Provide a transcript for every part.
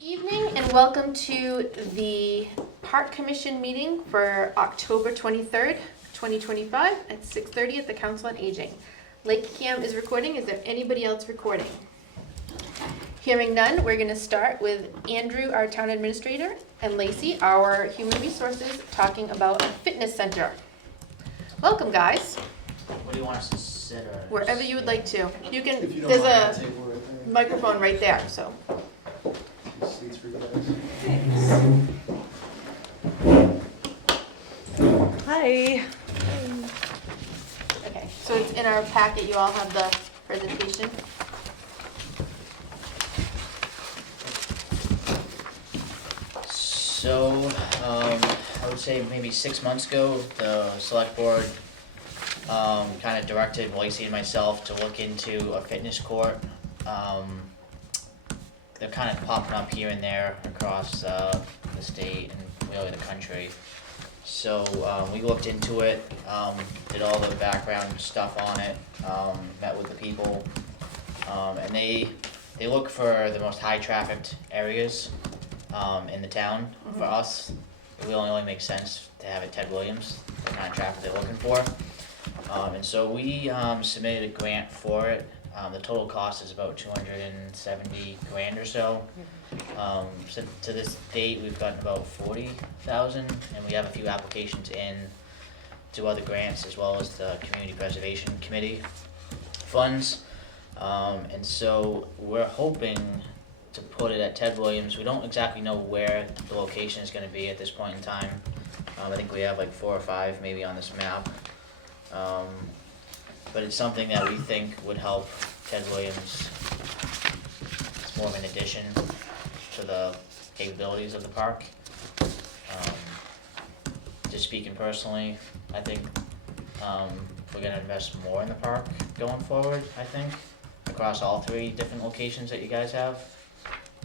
Evening and welcome to the Park Commission meeting for October 23rd, 2025 at 6:30 at the Council on Aging. LakeCAM is recording. Is there anybody else recording? Hearing none, we're going to start with Andrew, our town administrator, and Lacey, our human resources, talking about a fitness center. Welcome, guys. What do you want us to sit or? Wherever you would like to. You can. If you don't There's mind, a I'll table right there. microphone right there. So. Seats for you guys. Hi. Okay. So it's in our packet. You all have the presentation. So, I would say maybe 6 months ago, the select board kind of directed Lacey and myself to look into a fitness court. They're kind of popping up here and there across the state and really the country. So we looked into it, did all the background stuff on it, met with the people, and they look for the most high trafficked areas in the town. For us, it will only make sense to have it Ted Williams, the kind of traffic they're looking for. And so we submitted a grant for it. The total cost is about $270,000 or so. So to this date, we've gotten about 40,000, and we have a few applications in to other grants as well as the Community Preservation Committee funds. And so we're hoping to put it at Ted Williams. We don't exactly know where the location is going to be at this point in time. I think we have like 4 or 5 maybe on this map. But it's something that we think would help Ted Williams. It's more of an addition to the capabilities of the park. Just speaking personally, I think we're gonna invest more in the park going forward, I think, across all 3 different locations that you guys have.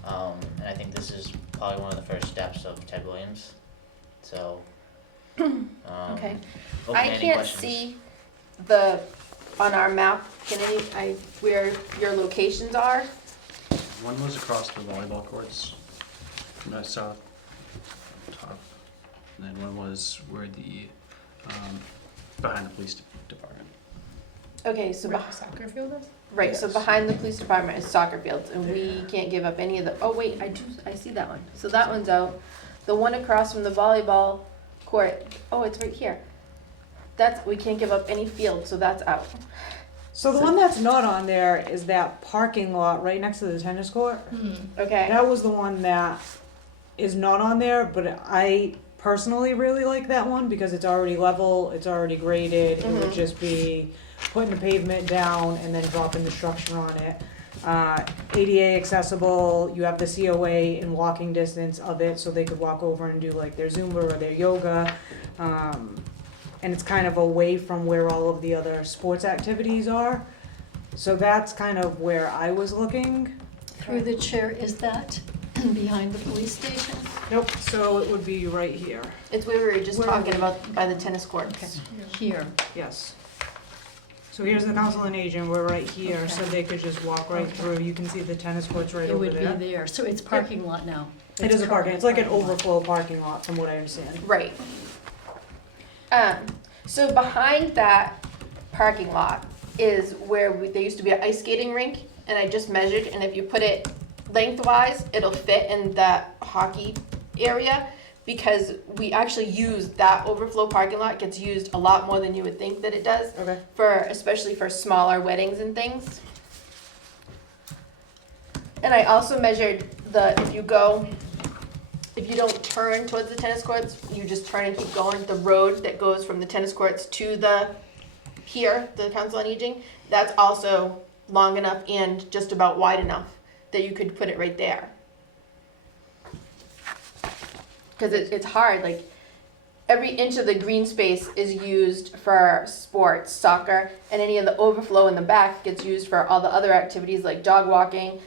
And I think this is probably one of the first steps of Ted Williams. So, Okay. open I to any can't questions. see on our map, where your locations are. One was across the volleyball courts from the south top. And then one was where the, behind the police department. Okay, so Soccer field is? right, so Yes. behind the police department is soccer fields, and we can't give up any of the, oh wait, I see that one. So that one's out. The one across from the volleyball court, oh, it's right here. We can't give up any field, so that's out. So the one that's not on there is that parking lot right next to the tennis court. Okay, That was the one that is not on there, but I personally really like that one because it's already level, it's already graded. It would just be putting the pavement down and then dropping the structure on it. ADA accessible, you have the COA in walking distance of it so they could walk over and do like their Zumba or their yoga. And it's kind of away from where all of the other sports activities are. So that's kind of where I was looking. Through the chair, is that behind the police station? Nope, so it would be right here, it's where we were just Where are talking we? about by the tennis courts. Here. yes. So here's the council on aging, we're right here, so they could just walk right through. You can see the tennis courts right It over would be there. there, so it's parking lot now. It is a parking, it's like an overflow parking lot from what I understand. Right. So behind that parking lot is where there used to be an ice skating rink, and I just measured, and if you put it lengthwise, it'll fit in that hockey area, because we actually use that overflow parking lot, gets used a lot more than you would think that it does, Okay. especially for smaller weddings and things. And I also measured if you don't turn towards the tennis courts, you just turn and keep going, the road that goes from the tennis courts to the Council on Aging, that's also long enough and just about wide enough that you could put it right there. Because it's hard, like, every inch of the green space is used for sports, soccer, and any of the overflow in the back gets used for all the other activities like dog walking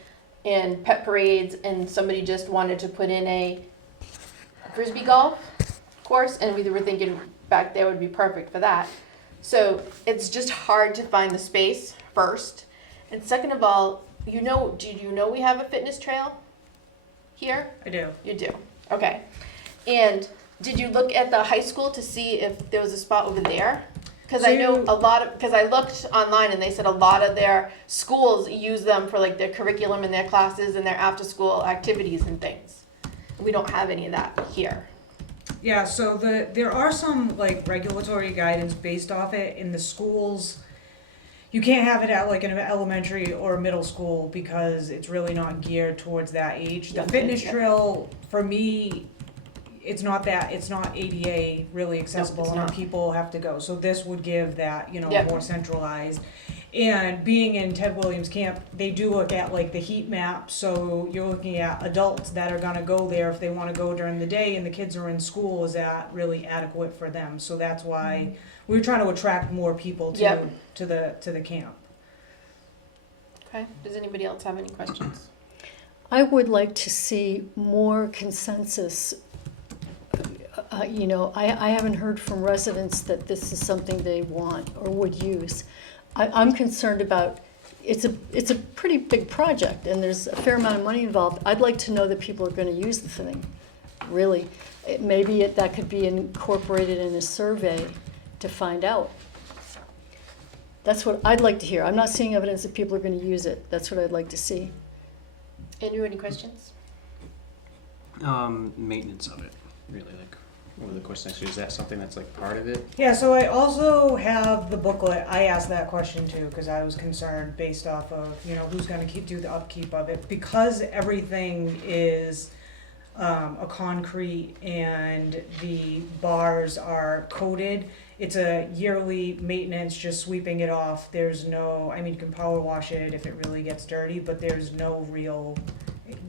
and pet parades, and somebody just wanted to put in a frisbee golf course, and we were thinking back there would be perfect for that. So it's just hard to find the space first, and second of all, do you know we have a fitness trail? here? I do. You do, okay. And did you look at the high school to see if there was a spot over there? Because I know because I looked online and they said a lot of their schools use them for like their curriculum and their classes and their after-school activities and things. We don't have any of that here. Yeah, so there are some like regulatory guidance based off it in the schools. You can't have it at like an elementary or middle school because it's really not geared towards that age. The Young fitness kids, yeah. trail, for me, it's not ADA really accessible it's and not. people have to go. So this would give that, Yep. more centralized. And being in Ted Williams camp, they do look at like the heat map, so you're looking at adults that are gonna go there if they wanna go during the day and the kids are in school, is that really adequate for them? So that's why we were trying to attract more people Yep. to the camp. Okay, does anybody else have any questions? I would like to see more consensus. I haven't heard from residents that this is something they want or would use. I'm concerned about, it's a pretty big project and there's a fair amount of money involved. I'd like to know that people are gonna use the thing, really. Maybe that could be incorporated in a survey to find out. That's what I'd like to hear. I'm not seeing evidence that people are gonna use it. That's what I'd like to see. Andrew, any questions? Maintenance of it, really, like, over the course of next year, is that something that's like part of it? Yeah, so I also have the booklet. I asked that question too because I was concerned based off of, who's gonna do the upkeep of it. Because everything is a concrete and the bars are coated, it's a yearly maintenance, just sweeping it off. There's no, you can power wash it if it really gets dirty, but there's no real,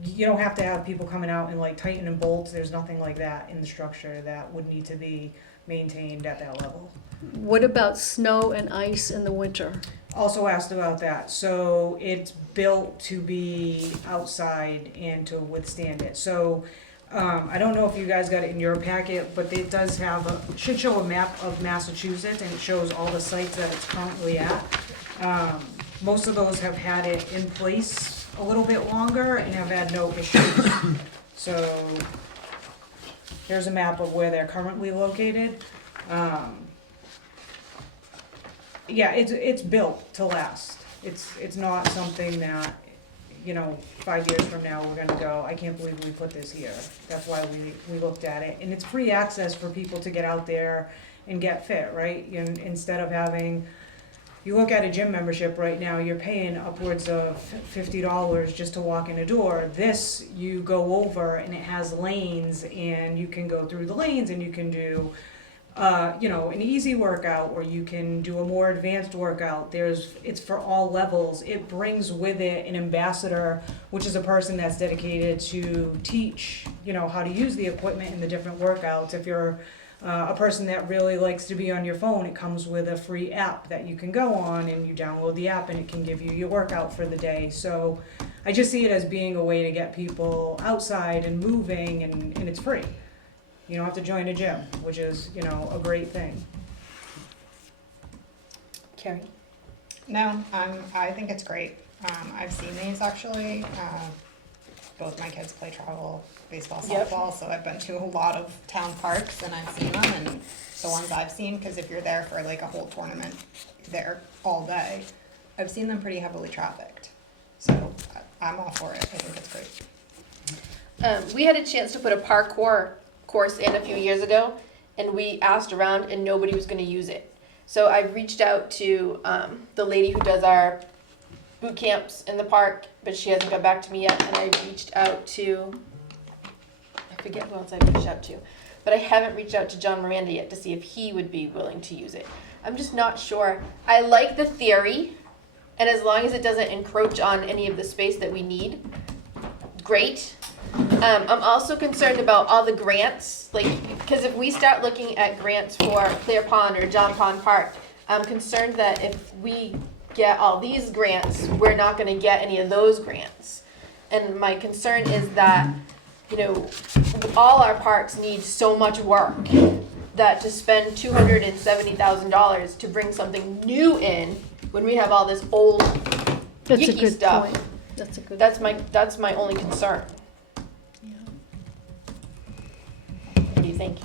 you don't have to have people coming out and like tighten and bolts. There's nothing like that in the structure that would need to be maintained at that level. What about snow and ice in the winter? Also asked about that. So it's built to be outside and to withstand it. So I don't know if you guys got it in your packet, but it does have should show a map of Massachusetts and it shows all the sites that it's currently at. Most of those have had it in place a little bit longer and have had no issues. So here's a map of where they're currently located. Yeah, it's built to last. It's not something that, 5 years from now, we're gonna go, I can't believe we put this here. That's why we looked at it. And it's free access for people to get out there and get fit, right? Instead of having, you look at a gym membership right now, you're paying upwards of $50 just to walk in a door. This, you go over and it has lanes and you can go through the lanes and you can do an easy workout or you can do a more advanced workout. It's for all levels. It brings with it an ambassador, which is a person that's dedicated to teach, how to use the equipment in the different workouts. If you're a person that really likes to be on your phone, it comes with a free app that you can go on and you download the app and it can give you your workout for the day. So I just see it as being a way to get people outside and moving and it's free. You don't have to join a gym, which is, a great thing. Carrie? No, I think it's great. I've seen these actually. Both my kids play travel baseball, Yep. softball, so I've been to a lot of town parks and I've seen them. And the ones I've seen, because if you're there for like a whole tournament, there all day, I've seen them pretty heavily trafficked. So I'm all for it. I think it's great. We had a chance to put a parkour course in a few years ago, and we asked around and nobody was going to use it. So I reached out to the lady who does our boot camps in the park, but she hasn't got back to me yet. And I reached out to, I forget who else I reached out to, but I haven't reached out to John Miranda yet to see if he would be willing to use it. I'm just not sure. I like the theory, and as long as it doesn't encroach on any of the space that we need, great. I'm also concerned about all the grants, because if we start looking at grants for Clear Pond or John Pond Park, I'm concerned that if we get all these grants, we're not going to get any of those grants. And my concern is that, all our parks need so much work that to spend $270,000 to bring something new in when we have all this old That's a yicky good stuff. point. That's a good. That's my only concern. think?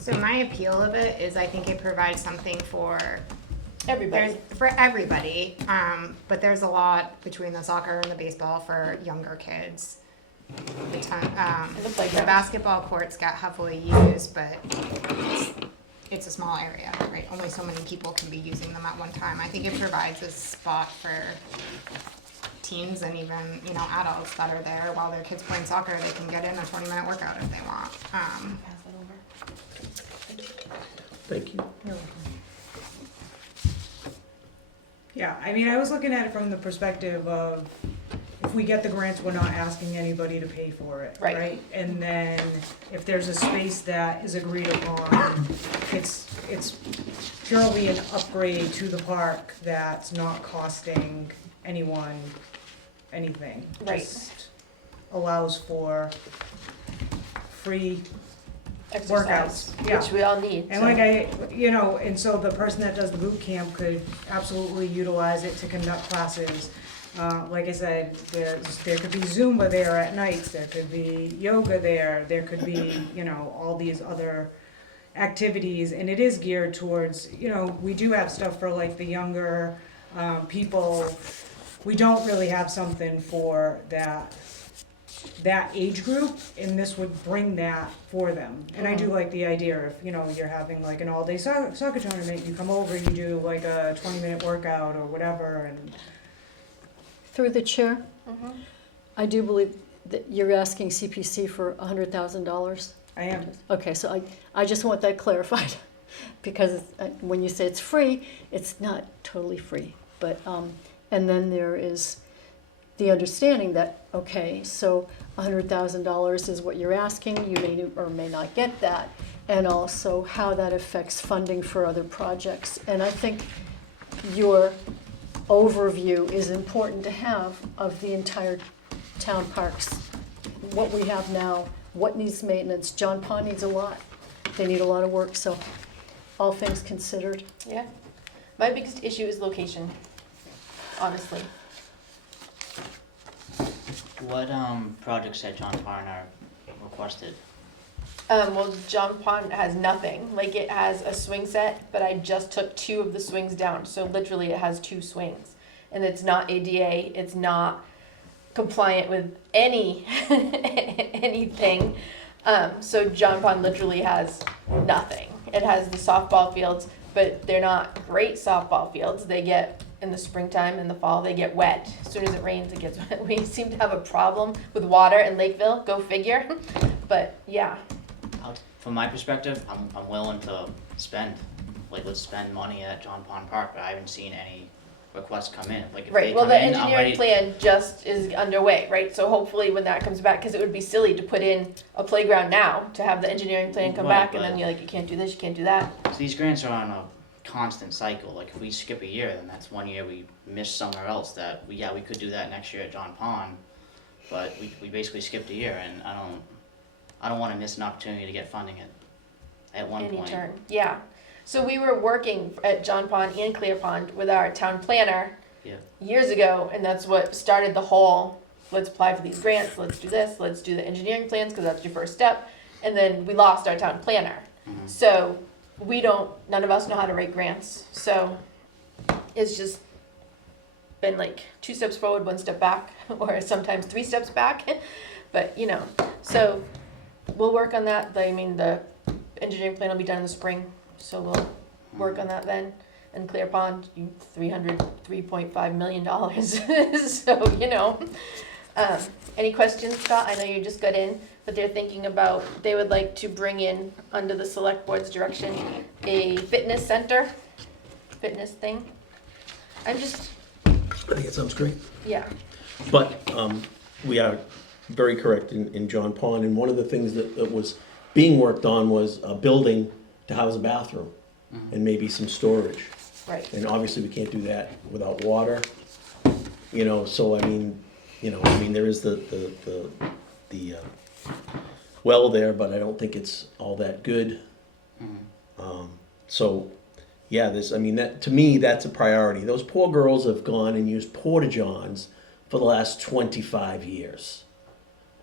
So my appeal of it is I think it provides something for Everybody. everybody, but there's a lot between the soccer and the baseball for younger kids. The playground. basketball courts get heavily used, but it's a small area, right? Only so many people can be using them at one time. I think it provides a spot for teens and even, adults that are there while their kids playing soccer. They can get in a 20-minute workout if they want. Pass that over. Thank you. Yeah, I mean, I was looking at it from the perspective of, if we get the grants, we're not asking anybody to pay for it, Right. right? And then if there's a space that is agreed upon, it's purely an upgrade to the park that's not costing anyone anything. Right. Just allows for free Exercise, workouts, yeah. which we all need. And so. like and so the person that does the boot camp could absolutely utilize it to conduct classes. Like I said, there could be Zumba there at nights, there could be yoga there could be, all these other activities, and it is geared towards, we do have stuff for like the younger, people. We don't really have something for that age group, and this would bring that for them. And I do like the idea if, you're having like an all-day soccer tournament, you come over, you do like a 20-minute workout or whatever, and Through the chair, Mhm. I do believe that you're asking CPC for $100,000. I am. Okay, so I just want that clarified, because when you say it's free, it's not totally free. But, and then there is the understanding that, okay, so $100,000 is what you're asking, you may or may not get that, and also how that affects funding for other projects. And I think your overview is important to have of the entire town parks, what we have now, what needs maintenance. John Pond needs a lot. They need a lot of work, so all things considered. Yeah. My biggest issue is location, honestly. What projects had John Parner requested? Well, John Pond has nothing. Like, it has a swing set, but I just took 2 of the swings down. So literally it has 2 swings. And it's not ADA, it's not compliant with anything. So John Pond literally has nothing. It has the softball fields, but they're not great softball fields. They get, in the springtime and the fall, they get wet. As soon as it rains, it gets wet. We seem to have a problem with water in Lakeville, go figure. But yeah. From my perspective, I'm willing to spend, let's spend money at John Pond Park, but I haven't seen any requests come in. Like, if they Right, well, come the in, I'm engineering ready. plan just is underway, right? So hopefully when that comes back, because it would be silly to put in a playground now, to have the engineering plan come Right, back, and then but- you're like, you can't do this, you can't do that. So these grants are on a constant cycle. Like, if we skip a year, then that's 1 year we missed somewhere else that we could do that next year at John Pond, but we basically skipped a year, and I don't want to miss an opportunity to get funding at one Any point. turn, yeah. So we were working at John Pond and Clear Pond with our town planner Yeah. years ago, and that's what started the whole, let's apply for these grants, let's do this, let's do the engineering plans, because that's your first step. And then we lost our town planner. Mhm. So none of us know how to write grants. So it's just been like 2 steps forward, 1 step back, or sometimes 3 steps back. But, so we'll work on that. I mean, the engineering plan will be done in the spring, so we'll work on that then. And Clear Pond, $303.5 million. So, any questions, Scott? I know you just got in, but they're thinking about, they would like to bring in, under the select board's direction, a fitness center, fitness thing. I'm just, I think it sounds great. yeah, But we are very correct in John Pond, and one of the things that was being worked on was a building to house a bathroom and maybe some storage. right. And obviously, we can't do that without water, so I mean, there is the well there, but I don't think it's all that good. So, yeah, that, to me, that's a priority. Those poor girls have gone and used porta-johns for the last 25 years.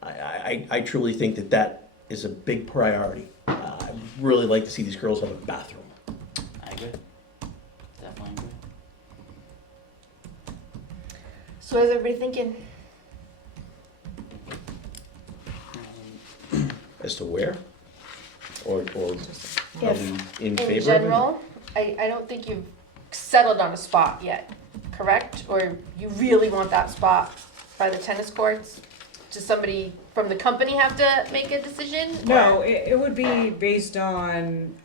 I truly think that is a big priority. I'd really like to see these girls have a bathroom. I agree. Definitely agree. So what is everybody thinking? As to where? Or are we in In favor of it? general, I don't think you've settled on a spot yet, correct? Or you really want that spot by the tennis courts? Does somebody from the company have to make a decision? No, or- it would be based on,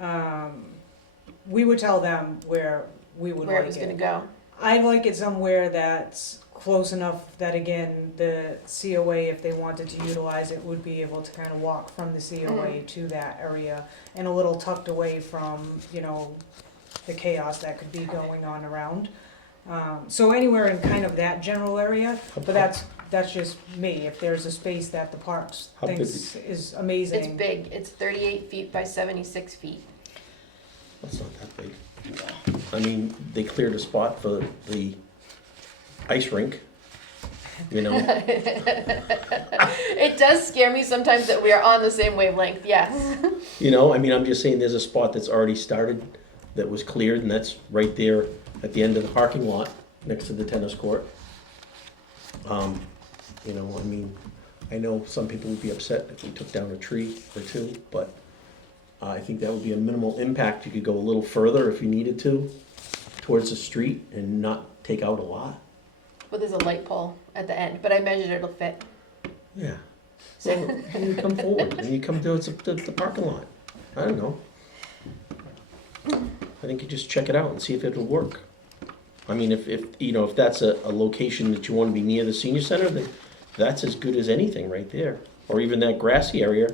we would tell them where we would Where it like was gonna it. go. I'd like it somewhere that's close enough that again, the COA, if they wanted to utilize it, would be able to kind of walk from the COA to that area and a little tucked away from, you know, the chaos that could be going on around. So anywhere in kind of that general area, but that's just me. If there's a space that the parks How big thinks is amazing. It's big, it's 38 feet by 76 feet. That's not that big. I mean, they cleared a spot for the ice rink, you know? It does scare me sometimes that we are on the same wavelength, yes. You know, I mean, I'm just saying there's a spot that's already started that was cleared, and that's right there at the end of the parking lot, next to the tennis court. You know, I mean, I know some people would be upset if we took down a tree or two, but I think that would be a minimal impact. You could go a little further if you needed to, towards the street and not take out a lot. Well, there's a light pole at the end, but I measured it'll fit. Yeah. So, and you come forward, and you come towards the parking lot. I don't know. I think you just check it out and see if it'll work. I mean, if you know, if that's a location that you wanna be near the senior center, then that's as good as anything right there. Or even that grassy area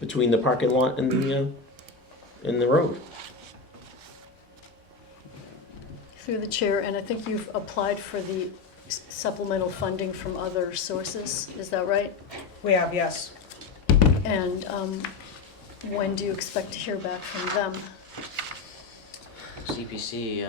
between the parking lot and the road. Through the chair, and I think you've applied for the supplemental funding from other sources, is that right? We have, yes. And when do you expect to hear back from them? CPC,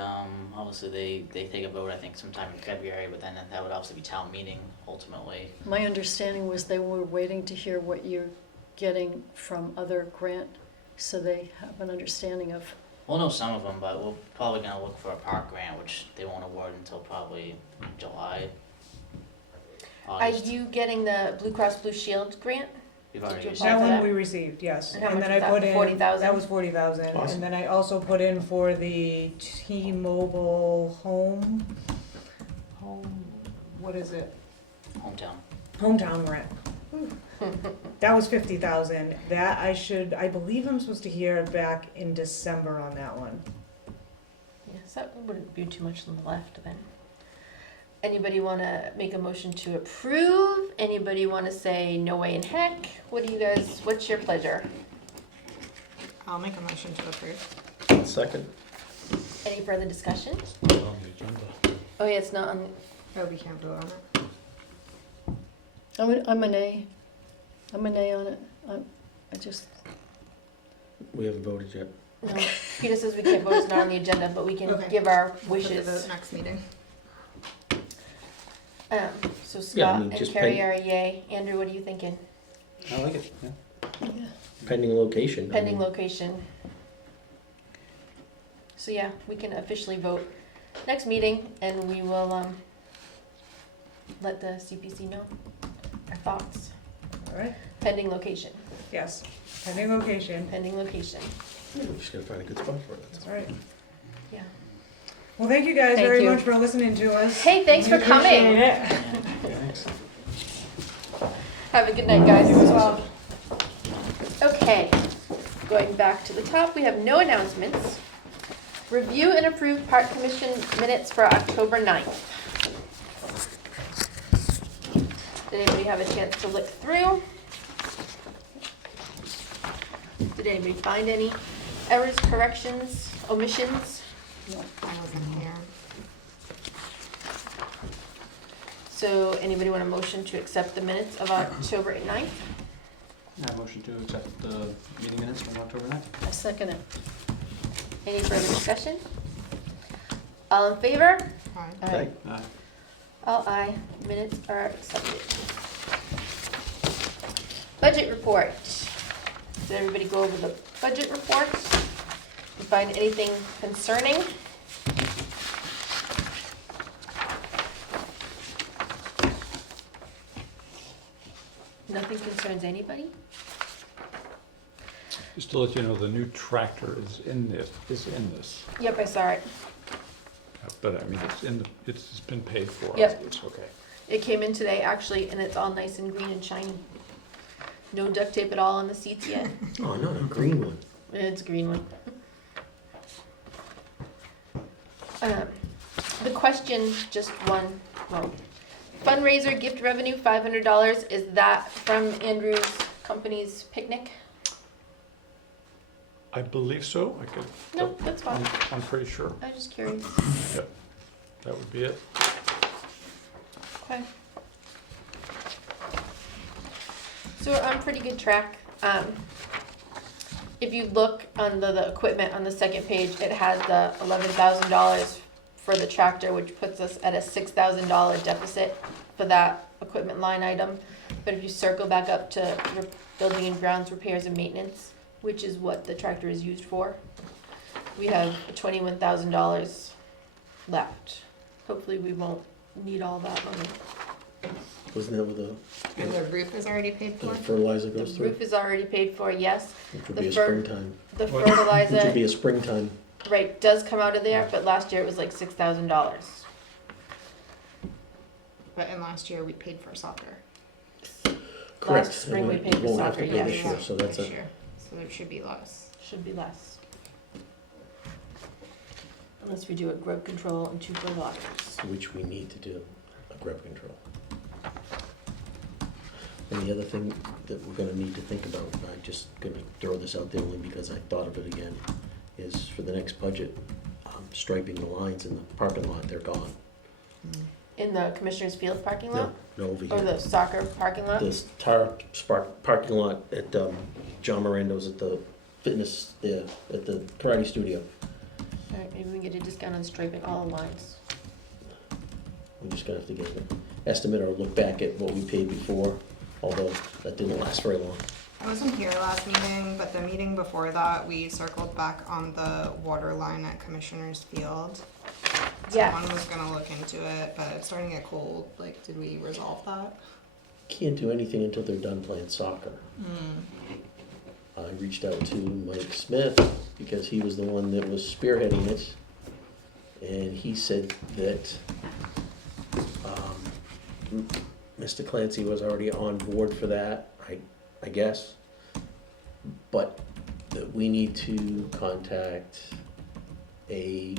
obviously they take a vote, I think sometime in February, but then that would obviously be town meeting ultimately. My understanding was they were waiting to hear what you're getting from other grant, so they have an understanding of. We'll know some of them, but we're probably gonna look for a park grant, which they won't award until probably July, Are August. you getting the Blue Cross Blue Shield grant? We've already you used apply That for one that? we received, yes. And how And much then was I that? put in, 40,000? that was 40,000. Awesome. And then I also put in for the T-Mobile what is it? hometown. Hometown rent. That was 50,000. That I believe I'm supposed to hear back in December on that one. Yes, that wouldn't be too much on the left then. Anybody wanna make a motion to approve? Anybody wanna say no way in heck? What's your pleasure? I'll make a motion to approve. Second. Any further discussion? Oh yeah, it's not on, Oh, we can't vote on it? I'm an A. I'm an A on it. I just, We haven't voted yet. no, Peter says we can't vote, it's not on the agenda, but we can Okay. give our We'll put the wishes. vote next meeting. So Yeah, I Scott mean, and just Carrie pen- are a yay. Andrew, what are you thinking? I like it, yeah. yeah. Pending location. I Pending mean, location. So yeah, we can officially vote next meeting and we will, let the CPC know our thoughts. All right? Pending location, Yes. Pending location. pending location, We just gotta find a good spot for it. That's That's right. yeah. Well, thank you guys Thank very you. much for listening to us. Hey, thanks We for coming. appreciate it. Thanks. Have a good night, guys. Okay, going back to the top, we have no announcements. Review and approve park commission minutes for October 9th. Did anybody have a chance to look through? Did anybody find any errors, corrections, omissions? I wasn't here. So anybody want a motion to accept the minutes of October 9th? Yeah, motion to accept the meeting minutes from October 9th. I second it. Any further discussion? All in favor? Aye. Aye. Aye. All aye, minutes are accepted. Budget report. Did everybody go over the budget report? You find anything concerning? Nothing concerns anybody? Just to let you know, the new tractor is in this. Yep, I saw it. But I mean, it's been paid for. Yep. It's okay. It came in today, actually, and it's all nice and green and shiny. No duct tape at all on the seats yet. Oh, no, a green one. It's a green one. The question, just one, well, fundraiser gift revenue, $500, is that from Andrew's company's picnic? I believe so. I could. No, that's fine. I'm pretty sure. I was just curious. Yep. That would be it. Okay. So we're on pretty good track. If you look on the equipment on the second page, it has the $11,000 for the tractor, which puts us at a $6,000 deficit for that equipment line item. But if you circle back up to building and grounds repairs and maintenance, which is what the tractor is used for, we have $21,000 left. Hopefully we won't need all that money. Wasn't that what And the roof is already paid the for? fertilizer The goes through? roof is already paid for, yes. Which would the be a fer- springtime. The What? Which would fertilizer, be a springtime. right, does come out of there, but last year it was like $6,000. But in last year, we paid for soccer. Correct. spring we And paid for won't have soccer, to pay yes. this year, so that's This a, year. So it should be less. Should be less. Unless we do a growth control and 2 fertilizers. which we need to do, a grub control. And the other thing that we're gonna need to think about, I'm just gonna throw this out there only because I thought of it again, is for the next budget, striping the lines in the parking lot, they're gone. In the Commissioner's Field parking No, lot? no, over Or here. the soccer parking lot? This parking lot at, John Mirando's at the fitness, there, at the karate studio. Alright, maybe we can get a discount on striping all the lines. We're just gonna have to get an estimate or look back at what we paid before, although that didn't last very long. I wasn't here last meeting, but the meeting before that, we circled back on the water line at Commissioner's Field. Yeah. Someone was gonna look into it, but it's starting to get cold. Like, did we resolve that? Can't do anything until they're done playing soccer. I reached out to Mike Smith because he was the one that was spearheading it. And he said that Mr. Clancy was already on board for that, I guess. But that we need to contact a,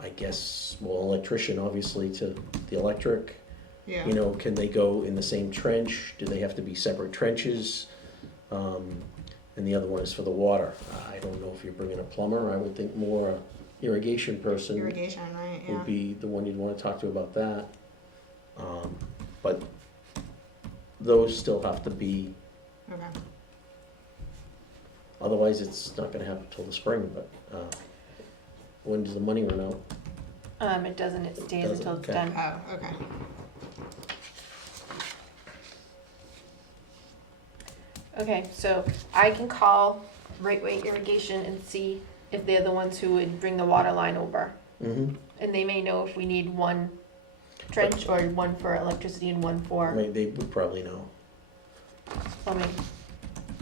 I guess, well, electrician, obviously, to the electric. Yeah. You know, can they go in the same trench? Do they have to be separate trenches? And the other one is for the water. I don't know if you're bringing a plumber. I would think more a irrigation person Irrigation, right? Yeah. would be the one you'd want to talk to about that. But those still have to be, Okay. otherwise it's not gonna happen till the spring, but, when does the money run out? It doesn't, it stays Doesn't, until it's okay. done. Oh, okay. Okay, so I can call Right Way Irrigation and see if they're the ones who would bring the water line over. Mm-hmm. And they may know if we need one trench or one for electricity and one for They would probably know. plumbing.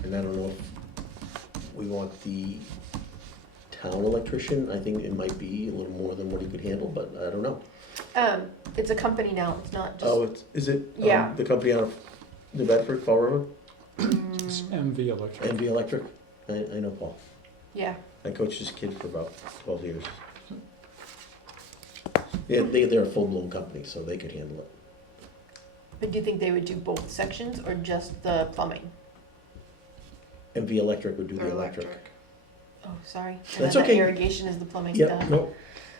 And I don't know if we want the town electrician. I think it might be a little more than what he could handle, but I don't know. It's a company now, it's not Oh, just, is it? Yeah. The company out of New Bedford, Fall River? It's MV Electric. NV Electric? I know Paul. yeah. I coached his kid for about 12 years. Yeah, they're a full-blown company, so they could handle it. But do you think they would do both sections or just the plumbing? NV Electric would do They're the electric. Oh, sorry. That's I thought okay. irrigation is the plumbing Yep, stuff. no,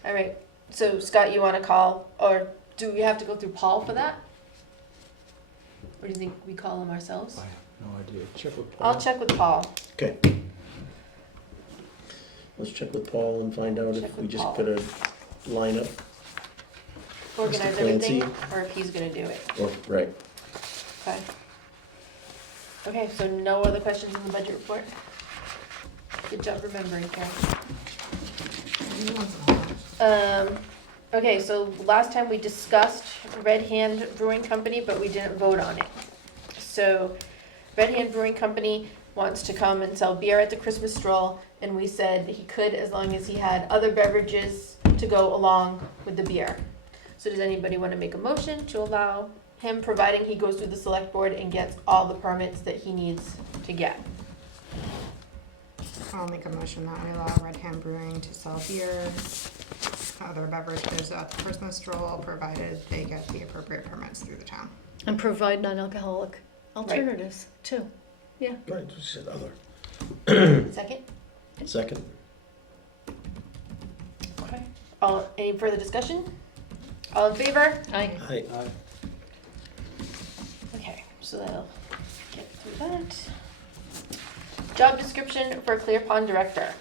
Alright, so Scott, you wanna call, or do we have to go through Paul for that? Or do you think we call him ourselves? I have no idea. Check with Paul. I'll check with Paul. okay. Let's check with Paul and find out Check if we with just Paul. put a line up, Organize Clancy. everything, or if he's gonna do it. or, right. Okay. Okay, so no other questions in the budget report? Good job remembering, Karen. Once in a while. Okay, so last time we discussed Red Hand Brewing Company, but we didn't vote on it. So Red Hand Brewing Company wants to come and sell beer at the Christmas stroll, and we said he could as long as he had other beverages to go along with the beer. So does anybody want to make a motion to allow him, providing he goes through the select board and gets all the permits that he needs to get? I'll make a motion that we allow Red Hand Brewing to sell beer, other beverages at the Christmas stroll, provided they get the appropriate permits through the town. And provide non-alcoholic alternatives too. Yeah. Right, just said other. Second? Second. Okay. Any further discussion? All in favor? I Aye. Okay, so that'll get through that. Job description for Clear Pond Director.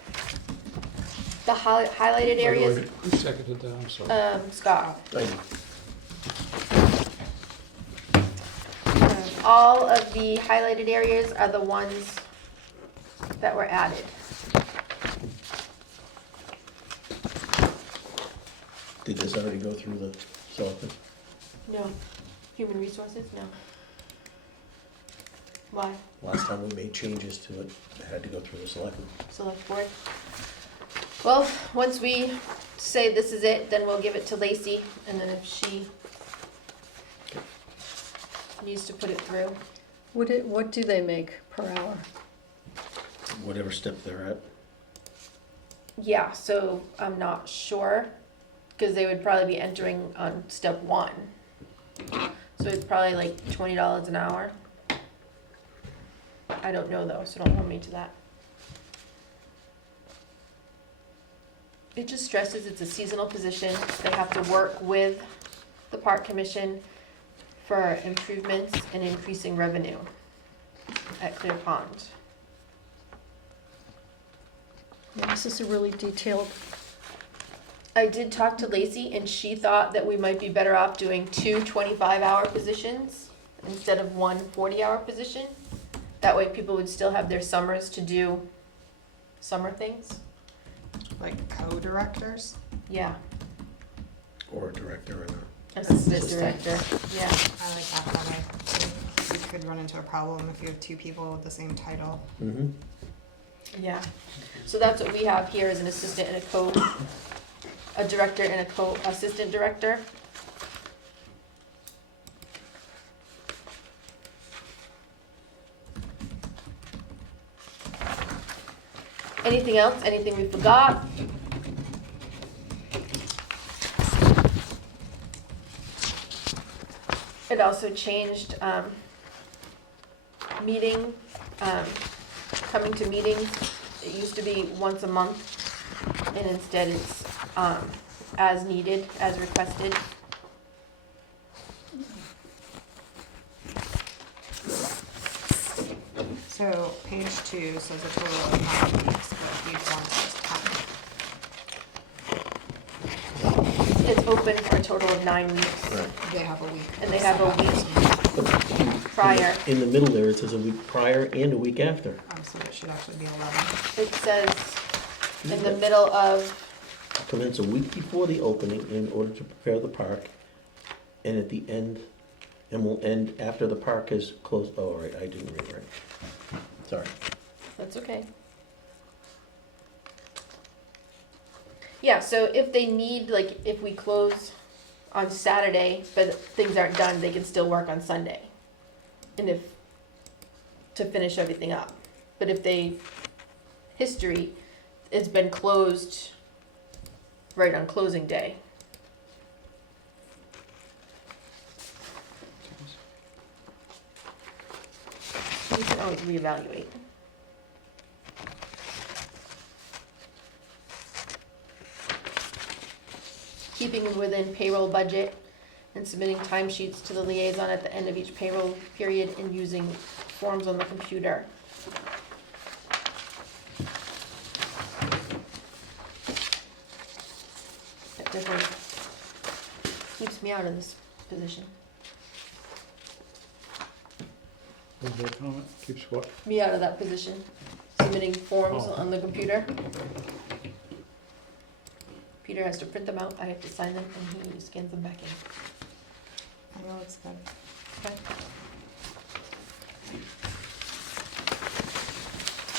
The highlighted areas, Who seconded that? I'm sorry. Scott. Aye. All of the highlighted areas are the ones that were added. Did this already go through the selectmen? No. Human resources? No. Why? Last time we made changes to it, it had to go through the selectmen. Select board? Well, once we say this is it, then we'll give it to Lacey, and then if she needs to put it through. what do they make per hour? Whatever step they're at. Yeah, so I'm not sure, because they would probably be entering on step 1. So it's probably like $20 an hour. I don't know though, so don't hold me to that. It just stresses it's a seasonal position. They have to work with the park commission for improvements and increasing revenue at Clear Pond. Yeah, this is a really detailed, I did talk to Lacey, and she thought that we might be better off doing 2 25-hour positions instead of 1 40-hour position. That way people would still have their summers to do summer things. Like co-directors? Yeah, Or a director and assistant director, yeah. I like that better. You could run into a problem if you have 2 people with the same title. a. Mm-hmm. Yeah, so that's what we have here is an assistant and a director and a assistant director. Anything else? Anything we forgot? It also changed, coming to meetings. It used to be once a month, and instead it's, as needed, as requested. So page 2 says a total of 9 weeks, but page 1 says 10. It's open for a total of 9 weeks, Right. They have a week. and they have a week prior. In the middle there, it says a week prior and a week after. So it should actually be 11. It says in the middle of, Commence a week before the opening in order to prepare the park, and at the end, and will end after the park is closed. Oh, right, I didn't read it right. Sorry. that's okay. Yeah, so if they need, like, if we close on Saturday, but things aren't done, they can still work on Sunday. And to finish everything up. But if history, it's been closed right on closing day. You can always reevaluate. Keeping within payroll budget and submitting timesheets to the liaison at the end of each payroll period and using forms on the computer. That definitely keeps me out of this position. What was that comment? Keeps what? Me out of that position, submitting forms Oh. on the computer. Peter has to print them out, I have to sign them, and he scans them back in. I know it's good.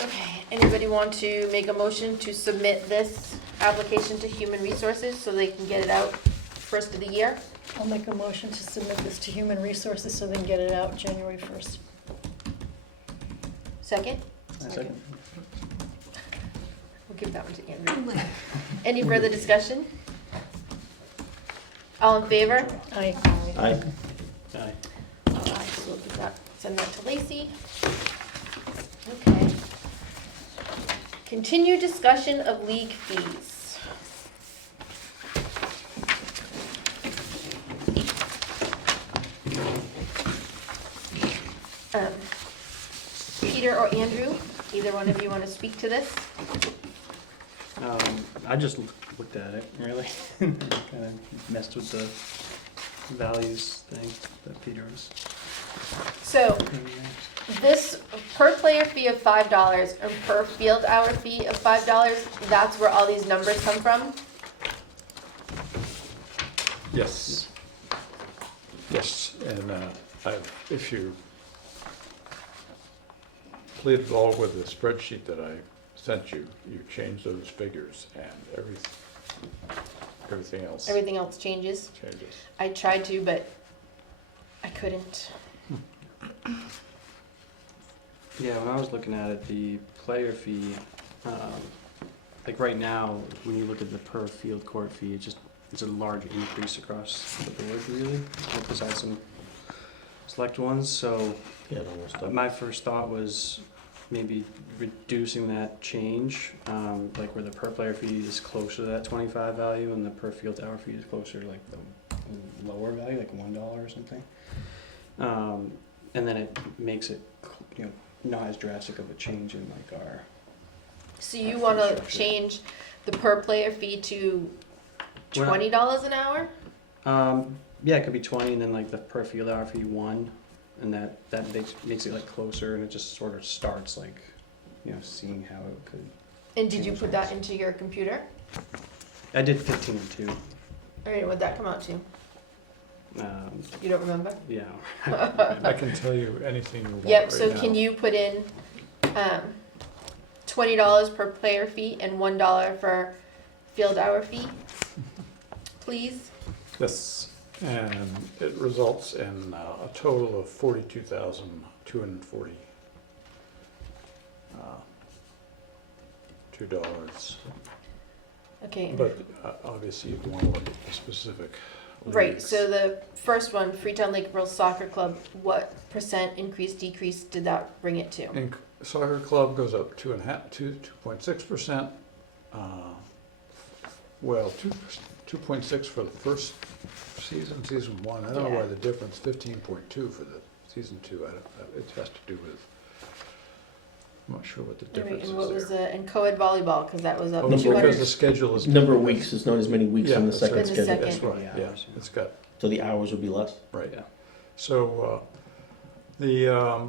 Okay, anybody want to make a motion to submit this application to Human Resources so they can get it out first of the year? I'll make a motion to submit this to Human Resources so they can get it out January 1st. Second? Second. We'll give that one to Andrew. Any further discussion? All in favor? I, Aye. Aye. Alright, so we'll give that, send that to Lacey. Okay. Continued discussion of league fees. Peter or Andrew, either one of you wanna speak to this? I just looked at it, really. Kind of messed with the values thing that Peter was So, putting there. this per player fee of $5 and per field hour fee of $5, that's where all these numbers come from? Yes. Yes, and if you played it all with the spreadsheet that I sent you, you change those figures and everything else Everything else changes? changes. I tried to, but I couldn't. Yeah, when I was looking at it, the player fee, like right now, when you look at the per field court fee, it's a large increase across the board, really, besides some select ones. So Yeah, it almost done. my first thought was maybe reducing that change, like where the per player fee is closer to that 25 value, and the per field hour fee is closer to like the lower value, like $1 or something. And then it makes it, not as drastic of a change in like our. So you wanna change the per player fee to Well- $20 an hour? Yeah, it could be 20, and then like the per field hour fee 1, and that makes it like closer, and it just sort of starts like, seeing how it could. And did you put that into your computer? I did 15 and 2. Alright, what'd that come out to? You don't remember? Yeah. I can tell you anything you want Yep, right so now. can you put in, $20 per player fee and $1 for field hour fee? Please? Yes, and it results in a total of $42,240. $2. Okay, But obviously you want to look at the specific right, leagues. so the first one, Freetown Lakeville Soccer Club, what percent increase, decrease did that bring it to? And soccer club goes up 2.6%. Well, 2.6 for the first season one. I don't know Yeah. why the difference, 15.2 for the season two. It has to do with, I'm not sure what the Alright, difference and what was is there. the, and co-ed volleyball, cause that was up Oh, Number two of because hundred. the schedule is. Number of different. weeks, there's not as many weeks Yeah, on the that's second right. In the schedule, second. That's right, Yeah, yeah, that's- it's got, so the hours will be less. right. Yeah. So, the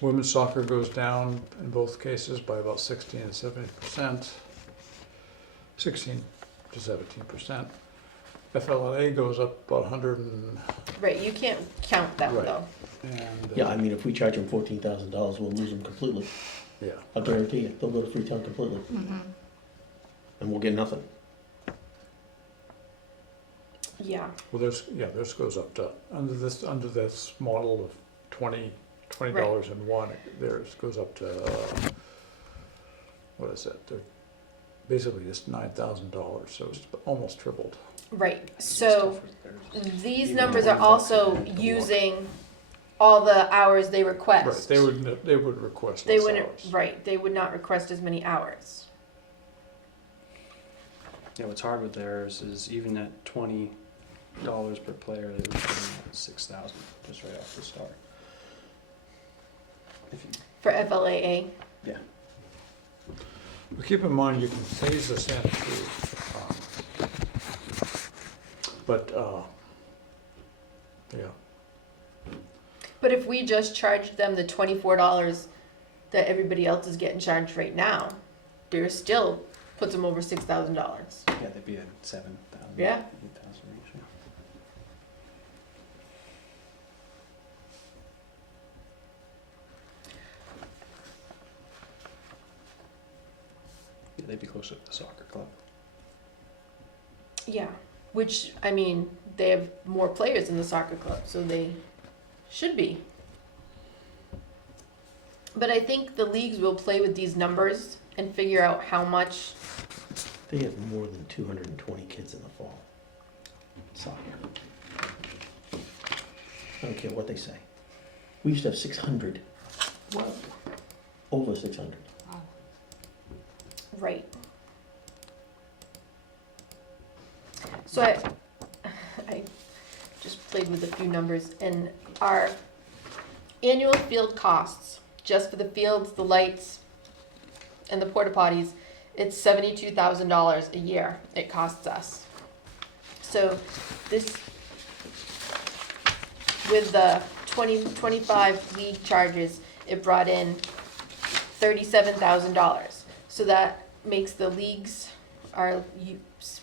women's soccer goes down in both cases by about 16 to 70%, 16 to 17%. FLA goes up about 100 Right, you can't count that Right. though. and. Yeah, I mean, if we charge them $14,000, we'll lose them completely. Yeah, I'll guarantee you, they'll go to Freetown completely, and we'll get nothing. Yeah, well, theirs goes up to, under this model of $20 and one, theirs goes up to, what is that? They're basically just $9,000, so it's almost tripled. right, so these Even numbers are $1 also an hour. using all the hours they request. Right, they would request They less wouldn't, hours. right, they would not request as many hours. Yeah, what's hard with theirs is even at $20 per player, they would put in 6,000 just right off the start. If you, For FLAA, yeah. But keep in mind, you can phase this in too. But, yeah, But if we just charged them the $24 that everybody else is getting charged right now, there still puts them over $6,000. Yeah, they'd be at 7,000. Yeah. 8,000 range, yeah. Yeah, they'd be closer to the soccer club. Yeah, which, I mean, they have more players in the soccer club, so they should be. But I think the leagues will play with these numbers and figure out how much. They have more than 220 kids in the fall. Soccer. I don't care what they say. We used to have 600. Whoa. Over 600. Right. So I just played with a few numbers, and our annual field costs, just for the fields, the lights, and the porta potties, it's $72,000 a year it costs us. So this, with the 25 league charges, it brought in $37,000. So that makes the leagues,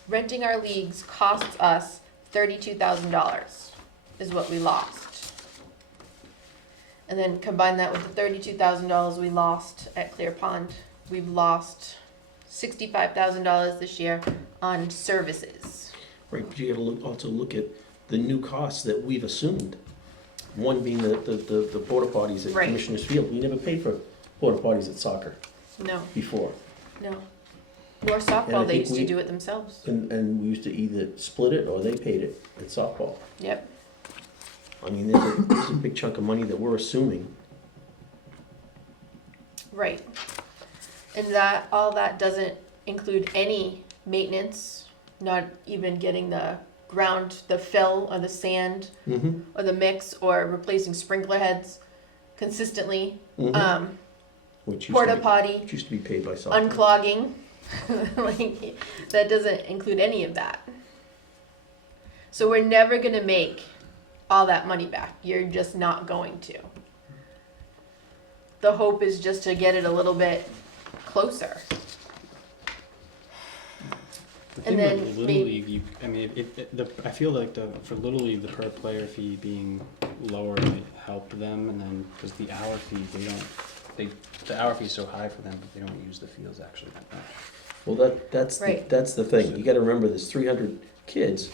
renting our leagues costs us $32,000 is what we lost. And then combine that with the $32,000 we lost at Clear Pond, we've lost $65,000 this year on services. Right, but you gotta also look at the new costs that we've assumed. One being the porta potties at Right. Commissioner's Field. We never paid for porta potties at soccer No, before. no. Nor And softball, I they think used to we- do it themselves. And we used to either split it or they paid it at softball. Yep. I mean, there's a big chunk of money that we're assuming. Right. And that, all that doesn't include any maintenance, not even getting the ground, the fill or the sand Mm-hmm. or the mix or replacing sprinkler heads consistently. Mm-hmm. Which Porta potty, used to be paid by softball. unclogging, like, that doesn't include any of that. So we're never gonna make all that money back. You're just not going to. The hope is just to get it a little bit closer. The And thing then with Little maybe- League, I mean, I feel like for Little League, the per player fee being lower might help them, and then, because the hour fee, the hour fee is so high for them, but they don't use the fields actually that much. Well, that's Right. that's the thing. You gotta remember, there's 300 kids,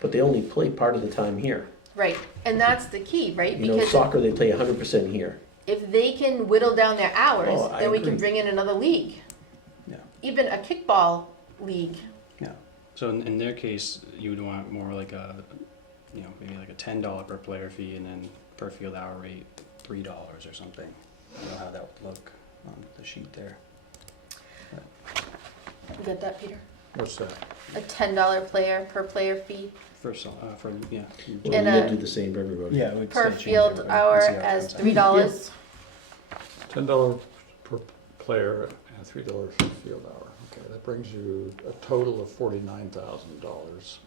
but they only play part of the time here. Right, and that's the key, right? You know, Because soccer, they play 100% here. if they can whittle down their hours, Oh, I then we can agree. bring in another league. Yeah. Even a kickball league. Yeah, so in their case, you would want more like maybe like a $10 per player fee, and then per field hour rate, $3 or something. I don't know how that would look on the sheet there. You get that, Peter? What's that? A $10 player per player fee For yeah. Well, And we a- gotta do the same for everybody. Yeah, it would per still change field it, but hour let's see how it as comes out. $3. $10 per player and $3 per field hour. Okay, that brings you a total of $49,000.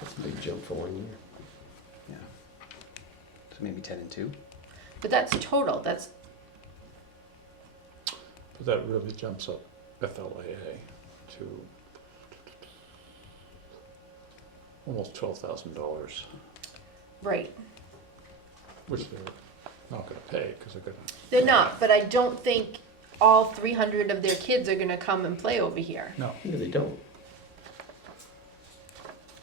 That's a big jump for 1 year. Yeah. So maybe 10 and 2. But that's total. That's But that really jumps up FLAA to almost $12,000, right. which they're not gonna pay, because they're gonna, They're not, but I don't think all 300 of their kids are gonna come and play over here. no. Yeah, they don't.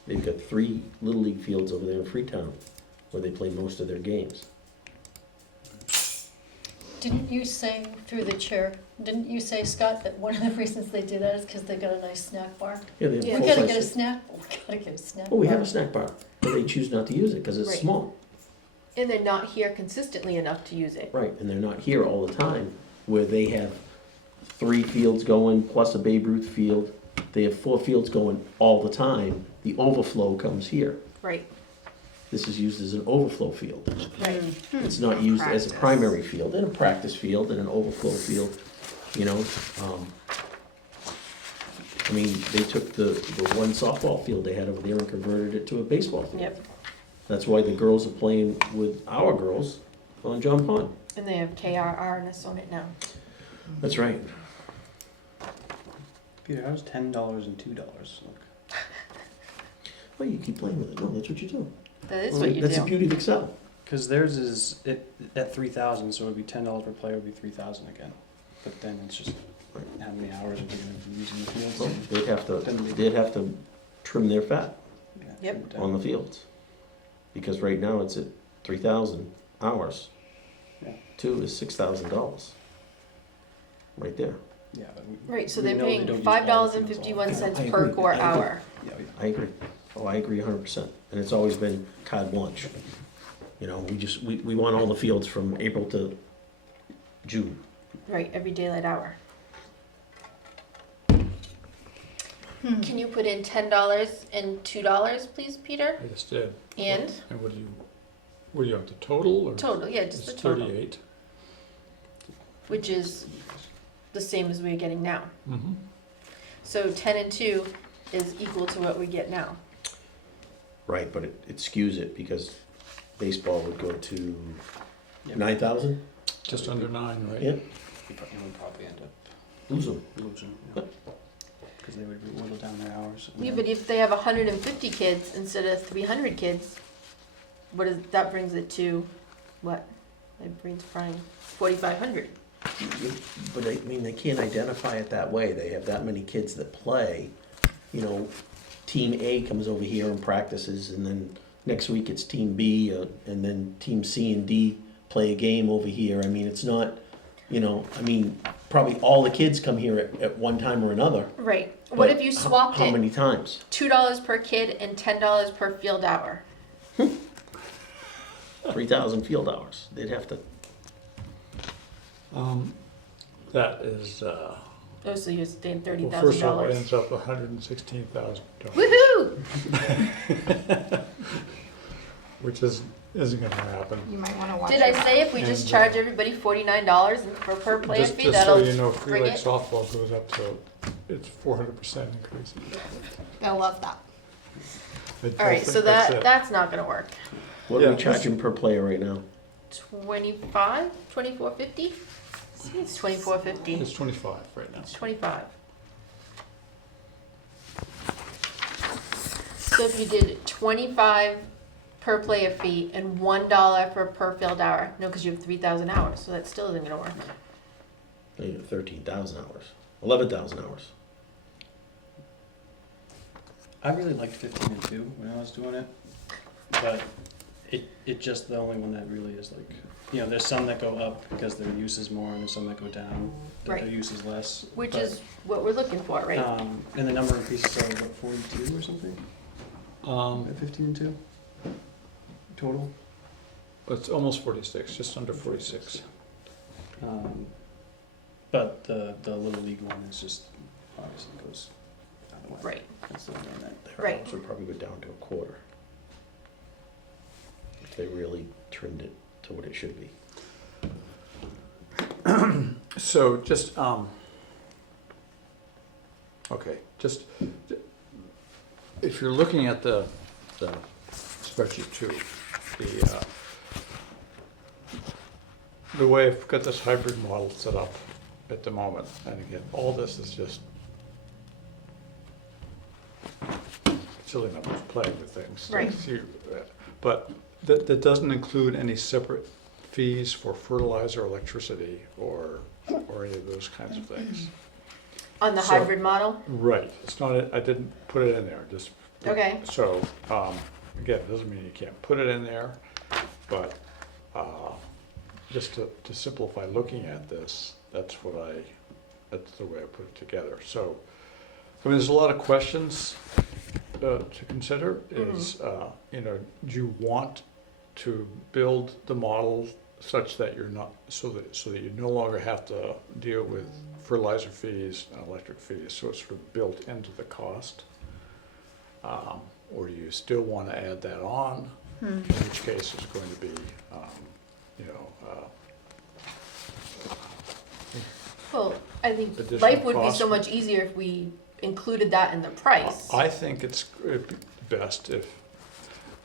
They've got 3 Little League fields over there in Freetown where they play most of their games. Didn't you say, through the chair, didn't you say, Scott, that one of the reasons they do that is because they got a nice snack bar? Yeah, they have Yeah. We gotta full-size- get a snack, we gotta get a snack bar. Oh, we have a snack bar, but they choose not to use it because it's Right. small. And they're not here consistently enough to use it. Right, and they're not here all the time, where they have 3 fields going plus a Babe Ruth field. They have 4 fields going all the time. The overflow comes here. Right, This is used as an overflow field. right. It's not used as a Practice. primary field, and a practice field and an overflow field, you know. I mean, they took the one softball field they had over there and converted it to a baseball field. Yep. That's why the girls are playing with our girls on John Pond. And they have KRRness on it now. That's right. Peter, how's $10 and $2 look? Well, you keep playing with it. No, that's what you do. That is what you That's the do. beauty of Excel. Because theirs is at 3,000, so it'd be $10 per player would be 3,000 again. But then it's just how many hours are they going to be using the fields? Well, they'd have to trim their fat Yeah, Yep. trim it down. on the fields. Because right now it's at 3,000 hours. Yeah. 2 is $6,000. Right there. Yeah, but Right, so we they're know they paying don't use all the $5.51 fields all the per time. core I agree. hour. Yeah, I agree. Oh, I agree 100%. And it's always been carte blanche. You know, we want all the fields from April to June. Right, every daylight hour. Hmm. Can you put in $10 and $2, please, Peter? I just did. And And what do you have, the total or? total, yeah, just the It's total, 38. which is the same as we're getting now. Mm-hmm. So 10 and 2 is equal to what we get now. Right, but it skews it because baseball would go to Yeah. 9,000? Just under 9, right? Yeah. You would probably end up Lose them. losing, because they would whittle down their hours. Yeah, but if they have 150 kids instead of 300 kids, that brings it to, what? My brain's frying. 4,500. But I mean, they can't identify it that way. They have that many kids that play. You know, Team A comes over here and practices, and then next week it's Team B, and then Team C and D play a game over here. I mean, it's not, probably all the kids come here at one time or another. Right. What but if you swapped How it? many times? $2 per kid and $10 per field hour. 3,000 field hours. They'd have to. That is, Oh, so you're staying well, first of all, it $30,000. ends up $116,000, Woohoo! which isn't gonna happen. You might wanna watch. Did I your- say if we just And, charge everybody $49 for per player Just fee, so that'll you know, Free bring Lake it? softball goes up to, it's 400% increase. They'll love that. All right, so that's not gonna work. What are Yeah. we charging per player right now? 25, 24.50? I think it's 24.50. It's 25 right now. It's 25. So if you did 25 per player fee and $1 for per field hour, no, because you have 3,000 hours, so that still isn't gonna work. 13,000 hours. 11,000 hours. I really liked 15 and 2 when I was doing it, but it just the only one that really is like, there's some that go up because their use is more, and there's some that go down that Right. their use is less. Which but, is what we're looking for, right? and the number increases to about 42 or something at 15 and 2 total. It's almost 46, just under 46. But the Little League one is just obviously goes out of the way. Right. That's the one that. Their Right. hours would probably go down to a quarter. If they really trimmed it to what it should be. So just, okay, just, if you're looking at the spreadsheet too, the way I've got this hybrid model set up at the moment, and again, all this is just silly numbers, playing with things. Right. But that doesn't include any separate fees for fertilizer, electricity, or any of those kinds of things. On the So- hybrid model? Right, it's not, I didn't put it in there, just. Okay. So, again, it doesn't mean you can't put it in there, but, just to simplify looking at this, that's the way I put it together. So, I mean, there's a lot of questions, to consider, is, do you want to build the model such that you're not, so that you no longer have to deal with fertilizer fees and electric fees, so it's sort of built into the cost? Or do you still want to add that on, in which case it's going to be, Well, I think Additional life would be cost. so much easier if we included that in the price. I think it'd be best if,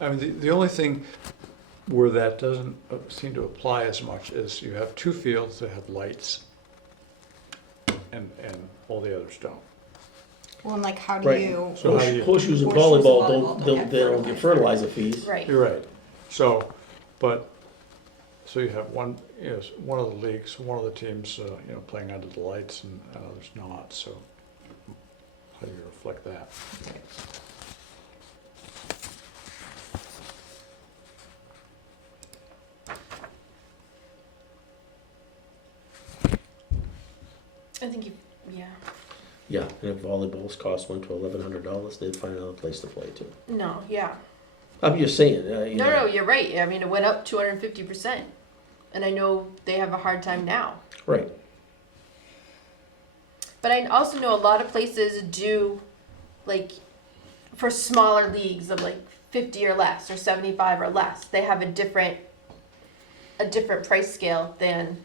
I mean, the only thing where that doesn't seem to apply as much is you have two fields that have lights and all the others don't. Well, and like, how do Right. you? So how do you- Horseshoes and Horseshoes and volleyball volleyball they don't get fertilizer fees. Right. You're right. So, but, so you have one, yes, one of the leagues, one of the teams, playing under the lights and others not, so how do you reflect that? I think you, yeah. Yeah, and if volleyballs cost $100 to $1,100, they'd find another place to play too. No, yeah. I'm just saying, you No, know. no, you're right. I mean, it went up 250%. And I know they have a hard time now. Right. But I also know a lot of places do, like, for smaller leagues of like 50 or less or 75 or less, they have a different price scale than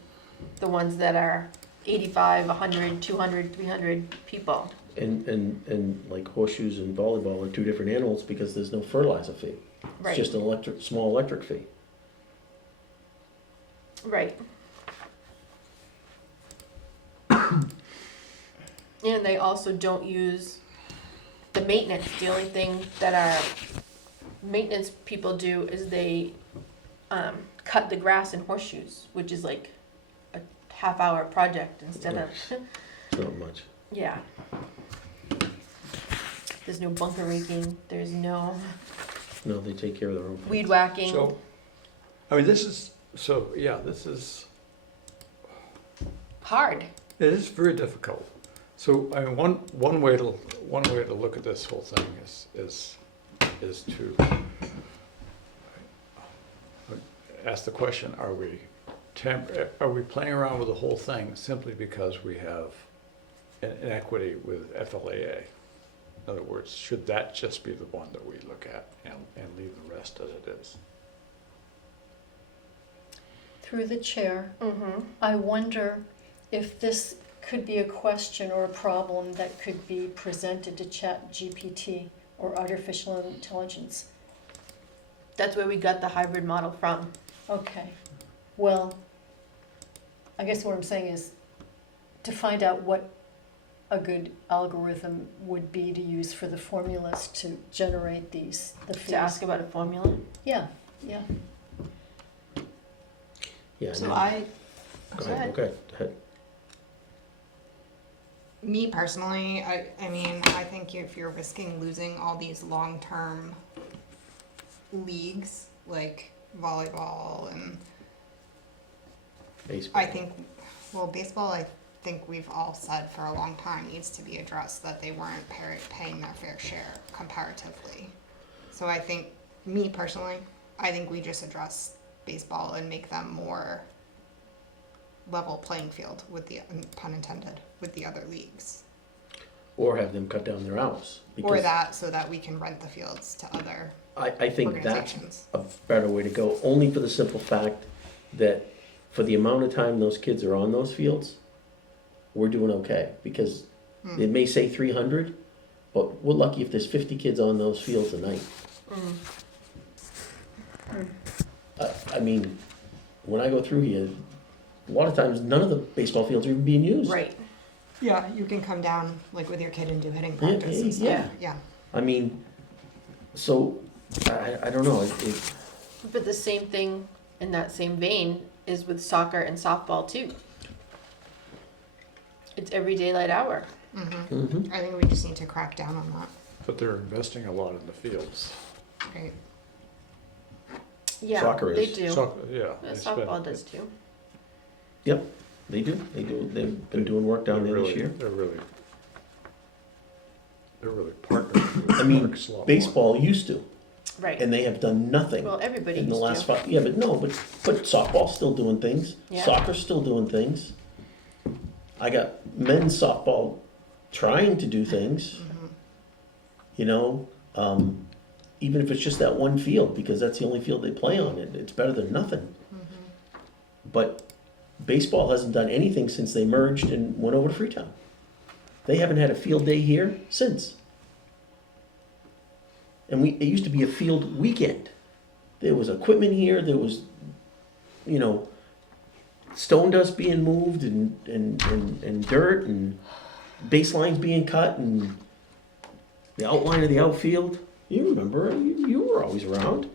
the ones that are 85, 100, 200, 300 people. And like horseshoes and volleyball are two different animals because there's no fertilizer fee. Right. It's just an small electric fee. Right. And they also don't use the maintenance. The only thing that our maintenance people do is they cut the grass in horseshoes, which is like a half-hour project instead of, It's not much. yeah. There's no bunker raking, there's no No, they take care of their own. weed whacking. So, I mean, this is Hard. it is very difficult. So, I mean, one way to look at this whole thing is to ask the question: Are we playing around with the whole thing simply because we have an inequity with FLAA? In other words, should that just be the one that we look at and leave the rest as it is? Through the chair, Mm-hmm. I wonder if this could be a question or a problem that could be presented to ChatGPT or artificial intelligence. That's where we got the hybrid model from. Okay, well, I guess what I'm saying is to find out what a good algorithm would be to use for the formulas to generate the fees. To ask about a formula. Yeah, yeah. Yeah. So no. Go ahead. Go ahead. Me personally, I mean, I think if you're risking losing all these long-term leagues, like volleyball and Baseball. I think, well, baseball, I think we've all said for a long time needs to be addressed that they weren't paying their fair share comparatively. So I think, me personally, I think we just address baseball and make them more level playing field with the, pun intended, with the other leagues. Or have them cut down their hours. Or because that, so that we can rent the fields to other I think that's organizations. a better way to go, only for the simple fact that for the amount of time those kids are on those fields, we're doing okay. Because it may say 300, but we're lucky if there's 50 kids on those fields a night. I mean, when I go through here, a lot of times none of the baseball fields are even being used. Right. Yeah, you can come down like with your kid and do hitting Yeah, practice and stuff. yeah. Yeah. I mean, so, I don't know, But the same thing in that same vein is with soccer and softball too. It's every daylight hour. mhm. I think we just need to crack down on that. But they're investing a lot in the fields. Right. Yeah, Soccer they is. do. Yeah. they spend- Softball does too. Yep, they do, they've been doing work down there They're this really- year. They're really partnering with I mean, parks a lot more. baseball used to, Right. and they have done nothing Well, everybody in the used last to. 5, yeah, but no, but softball's still doing things, Yeah. soccer's still doing things. I got men's softball trying to do things, you know, even if it's just that one field, because that's the only field they play on, it's better than nothing. But baseball hasn't done anything since they merged and went over to Freetown. They haven't had a field day here since. and it used to be a field weekend. There was equipment here, there was, you know, stone dust being moved and dirt and baselines being cut and the outline of the outfield. You remember, you were always around.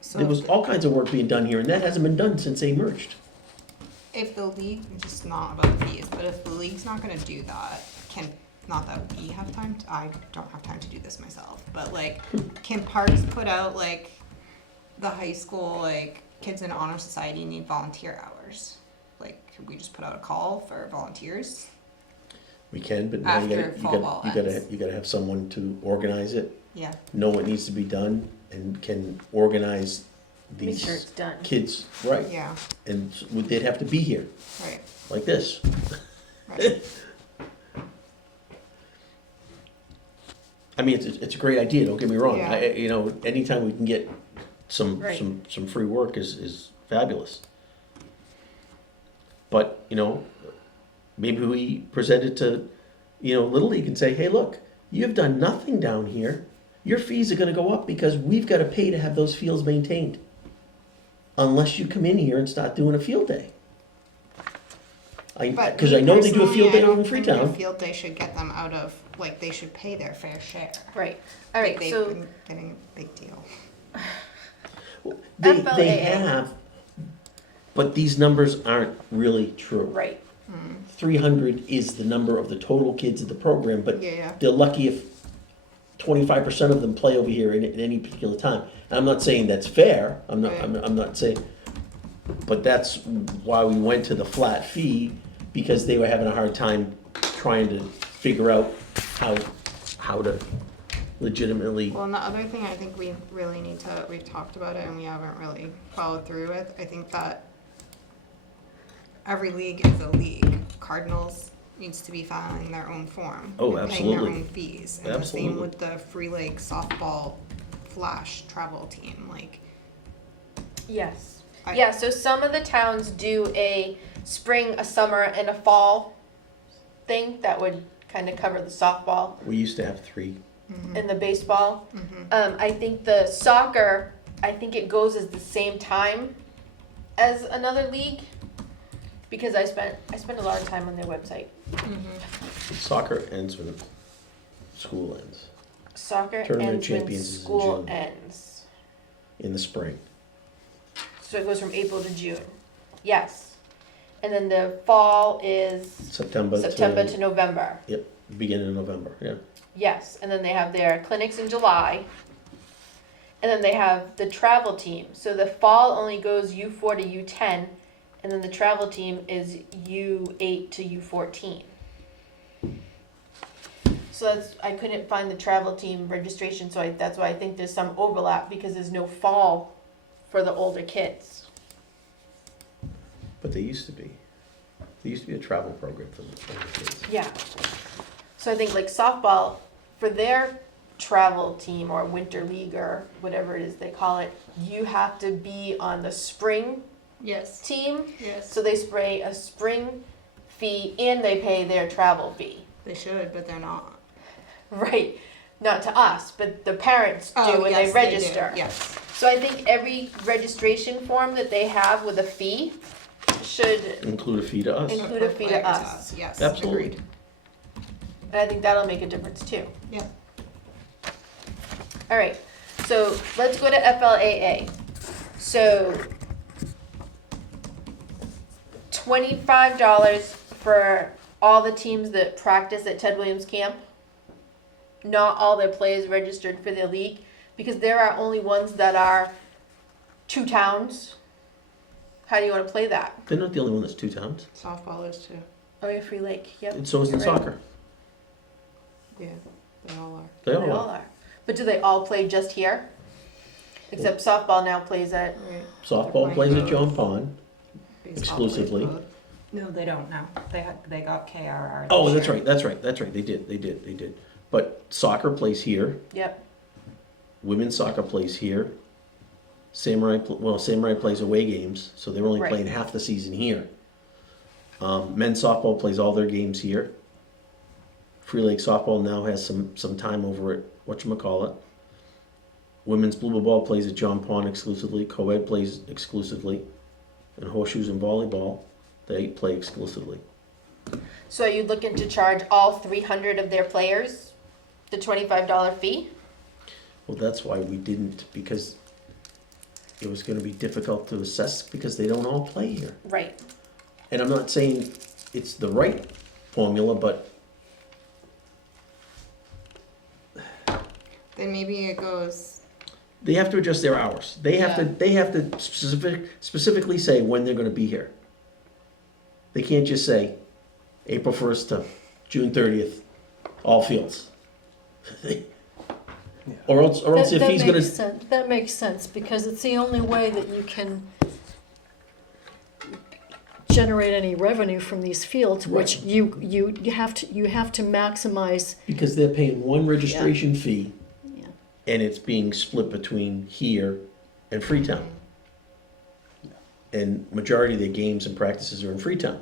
So There was all kinds of work being done here, and that hasn't been done since they merged. if the league, just not about the fees, but if the league's not gonna do that, not that we have time to, I don't have time to do this myself, but like, can parks put out like, the high school, like, kids in honor society need volunteer hours? Like, could we just put out a call for volunteers? We can, but now After football ends. you gotta have someone to organize it, Yeah, know what needs to be done, and can organize Make these sure it's done. kids, right? yeah, And they'd have to be here, right, like this. right. I mean, it's a great idea, don't get me wrong. Yeah. You know, anytime we can get some Right. free work is fabulous. But, you know, maybe we present it to, you know, Little League and say, hey, look, you've done nothing down here. Your fees are gonna go up because we've gotta pay to have those fields maintained. Unless you come in here and start doing a field day. But Cause me I know they do a personally, field I day don't over in think Freetown. a field day should get them out of, like, they should pay their fair share. Right. All right. They've So been getting a big deal. They FLAA. have, but these numbers aren't really true. right. 300 is the number of the total kids in the program, but Yeah, yeah. they're lucky if 25% of them play over here at any particular time. And I'm not saying that's fair, I'm not saying, but that's why we went to the flat fee, because they were having a hard time trying to figure out how to legitimately, Well, and the other thing I think we really need to, we've talked about it and we haven't really followed through with, I think that every league is a league. Cardinals needs to be filing their own form. Oh, and paying their absolutely. own fees. And the Absolutely. same with the Free Lake softball flash travel team, like. Yes. I- Yeah. So some of the towns do a spring, a summer, and a fall thing that would kind of cover the softball we used to have 3. and the baseball. Mhm. I think the soccer, I think it goes as the same time as another league, because I spent a lot of time on their website. Soccer ends when school ends, Soccer Tournament ends when champions is in school June. ends. in the spring. So it goes from April to June. Yes. And then the fall is September September to, to November. beginning of November, yeah. Yes. And then they have their clinics in July. And then they have the travel team. So the fall only goes U4 to U10, and then the travel team is U8 to U14. So I couldn't find the travel team registration, so that's why I think there's some overlap, because there's no fall for the older kids. But they used to be. There used to be a travel program for the kids. Yeah. So I think like softball, for their travel team or winter league or whatever it is they call it, you have to be on the spring Yes, team. yes. So they spray a spring fee and they pay their travel fee. They should, but they're not. Right. Not to us, but the parents do when they register. Yes. So I think every registration form that they have with a fee should, Include a fee to us. Include a fee to Like us. Yes, Absolutely. agreed. and I think that'll make a difference too. Yeah. All right, so let's go to FLAA. So $25 for all the teams that practice at Ted Williams Camp. Not all their players registered for their league, because there are only ones that are 2 towns. How do you want to play that? They're not the only one that's 2 towns. Softball is too. Oh, yeah, Free Lake. Yep. And so is the You're right. soccer. Yeah, they all are. They They all all are. are. But do they all play just here? Except softball now plays at. Right. Softball plays at John Pond. Baseball Exclusively. plays both. No, they don't now. They got KRR. Oh, this that's year. right, that's right, that's right. They did. But soccer plays here. Yep. Women's soccer plays here. Samurai plays away games, so they're only Right. playing half the season here. Men's softball plays all their games here. Free Lake softball now has some time over at whatchamacallit. women's blue ball plays at John Pond exclusively, co-ed plays exclusively, and horseshoes and volleyball, they play exclusively. So are you looking to charge all 300 of their players the $25 fee? Well, that's why we didn't, because it was gonna be difficult to assess because they don't all play here. Right. And I'm not saying it's the right formula, but Then maybe it goes, they have to adjust their hours. They have to specifically say when they're gonna be here. They can't just say April 1st to June 30th, all fields. Or else if he's gonna, That makes sense, because it's the only way that you can generate any revenue from these fields, which you have to maximize. because they're paying one registration fee Yeah. and it's being split between here and Freetown. And majority of their games and practices are in Freetown.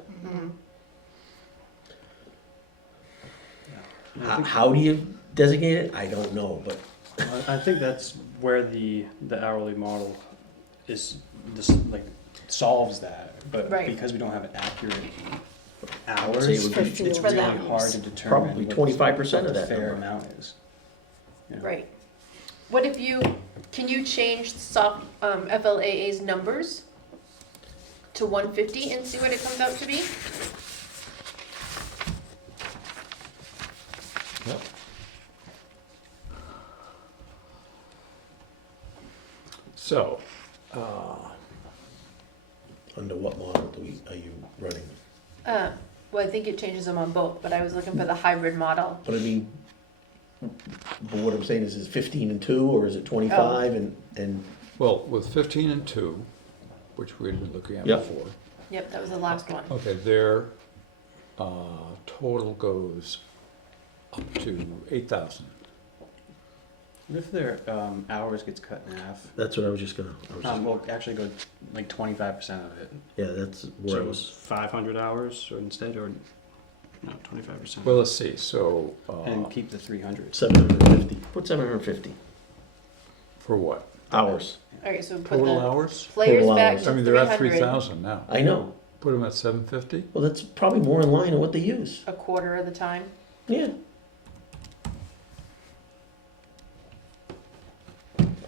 How do you designate it? I don't know, but I think that's where the hourly model is, this, like, solves that, but Right. because we don't have accurate I would say it hours, would For be it's fields. really them. hard to determine. Probably what 25% of the that fair number. amount is. Yeah. Right. What if can you change FLAA's numbers to 150 and see what it comes out to be? Yep. So, under what model are you running? Well, I think it changes them on both, but I was looking for the hybrid model. But I mean, but what I'm saying is 15 and 2, or is it 25 and well, with 15 and 2, which we had been looking at Yep. before, Yep, that was the last one. okay, their total goes up to 8,000. What if their hours gets cut in half? that's what I was just gonna, Well, actually go like 25% of it. yeah, that's where I So was. 500 hours or instead, or no, 25%. Well, let's see, so, And keep the 300. 750, put 750 for what? hours. Okay, so put Total the hours? players Total back hours. to I mean, they're at 300, 3,000 now. I know, Put them at 750? well, that's probably more in line with what they use, a quarter of the time. yeah.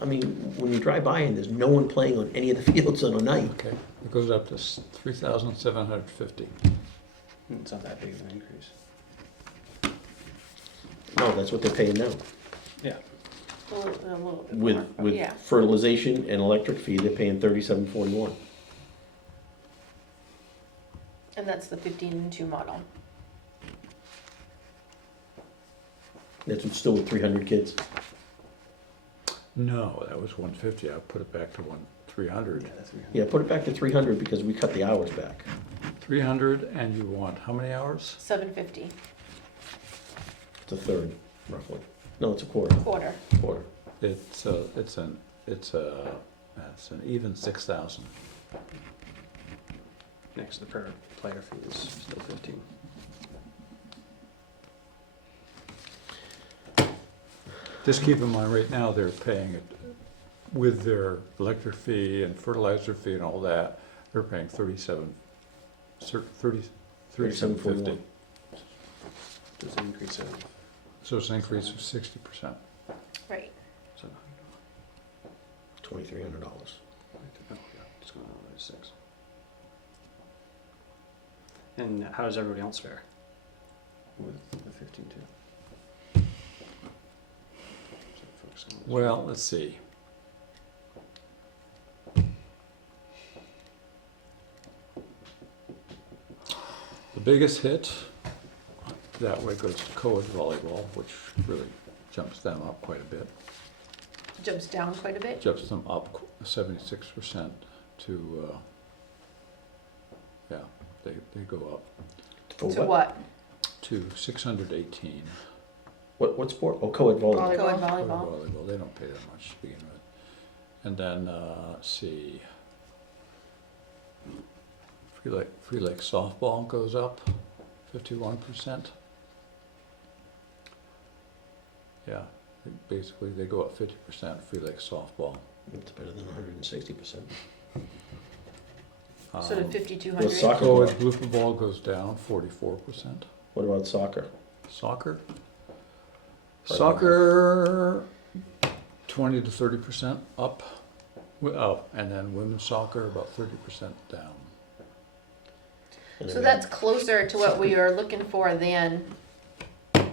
I mean, when you drive by and there's no one playing on any of the fields on a night, Okay, it goes up to 3,750. It's not that big of an increase. no, that's what they're paying now. Yeah. A little bit With, more, but with yeah. fertilization and electric fee, they're paying 37.41. And that's the 15 and 2 model. That's with- still with 300 kids. No, that was 150, I put it back to 300. That's 300. Yeah, put it back to 300 because we cut the hours back. 300, and you want how many hours? 750, It's a third, roughly. No, it's a quarter, quarter. quarter. It's an even 6,000. Next, the per player fee is still 15. Just keep in mind, right now, they're paying it with their electric fee and fertilizer fee and all that, they're paying 37.50. There's an increase of, So it's an increase of 60%. Right. so, $2,300. oh, yeah, it's going on to 6. And how does everybody else fare with the 15 too? So focus on this. Well, let's see. The biggest hit, that way goes to co-ed volleyball, which really jumps them up quite a bit. Jumps down quite a bit. Jumps them up 76% to, yeah, they go up For To what? to 618. What sport? Oh, co-ed volleyball. Co-ed Co-ed volleyball. volleyball, they don't pay that much to begin with. And then, let's see. Free Lake softball goes up 51%. Yeah, Basically, they go up 50% for like softball. It's better than 160%. So to Um, 5,200. Well, soccer- Co-ed wiffle ball goes down 44%. What about soccer? Soccer? Right. Soccer, 20 to 30% up. Oh, and then women's soccer, about 30% down. And So then- that's closer to what we are looking for than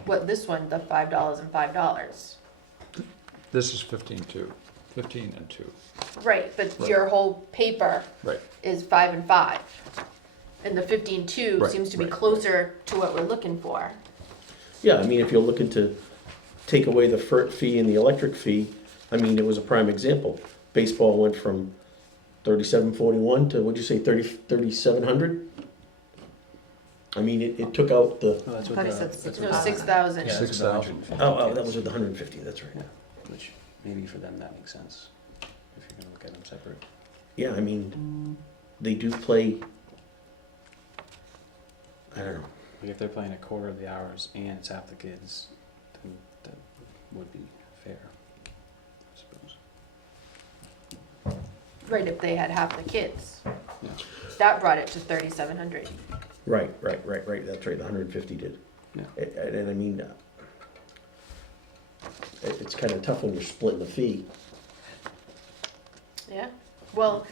what this one, the $5 and $5. This is 15-2, 15 and 2. Right, but Right. your whole paper Right. is 5 and 5. And the 15.2 Right, seems to be right, closer to what we're looking for. Yeah, I mean, if you're looking to take away the FERT fee and the electric fee, I mean, it was a prime example. Baseball went from 3741 to, what'd you say, 3700? I mean, it took out the, Oh, that's I what thought he the, said that's six what No, the- 6,000. Yeah, that's what the 6,000. 150 oh, that kids. was with the 150, that's right. Yeah, which maybe for them that makes sense, if you're gonna look at them separate. Yeah, I mean, they do play, I don't know. Like if they're playing a quarter of the hours and it's half the kids, then that would be fair, I suppose. Right, if they had half the kids. Yeah. That brought it to 3,700. Right, that's right, the 150 did. Yeah. And I mean, it's kind of tough when you're splitting the fee. Yeah. Well,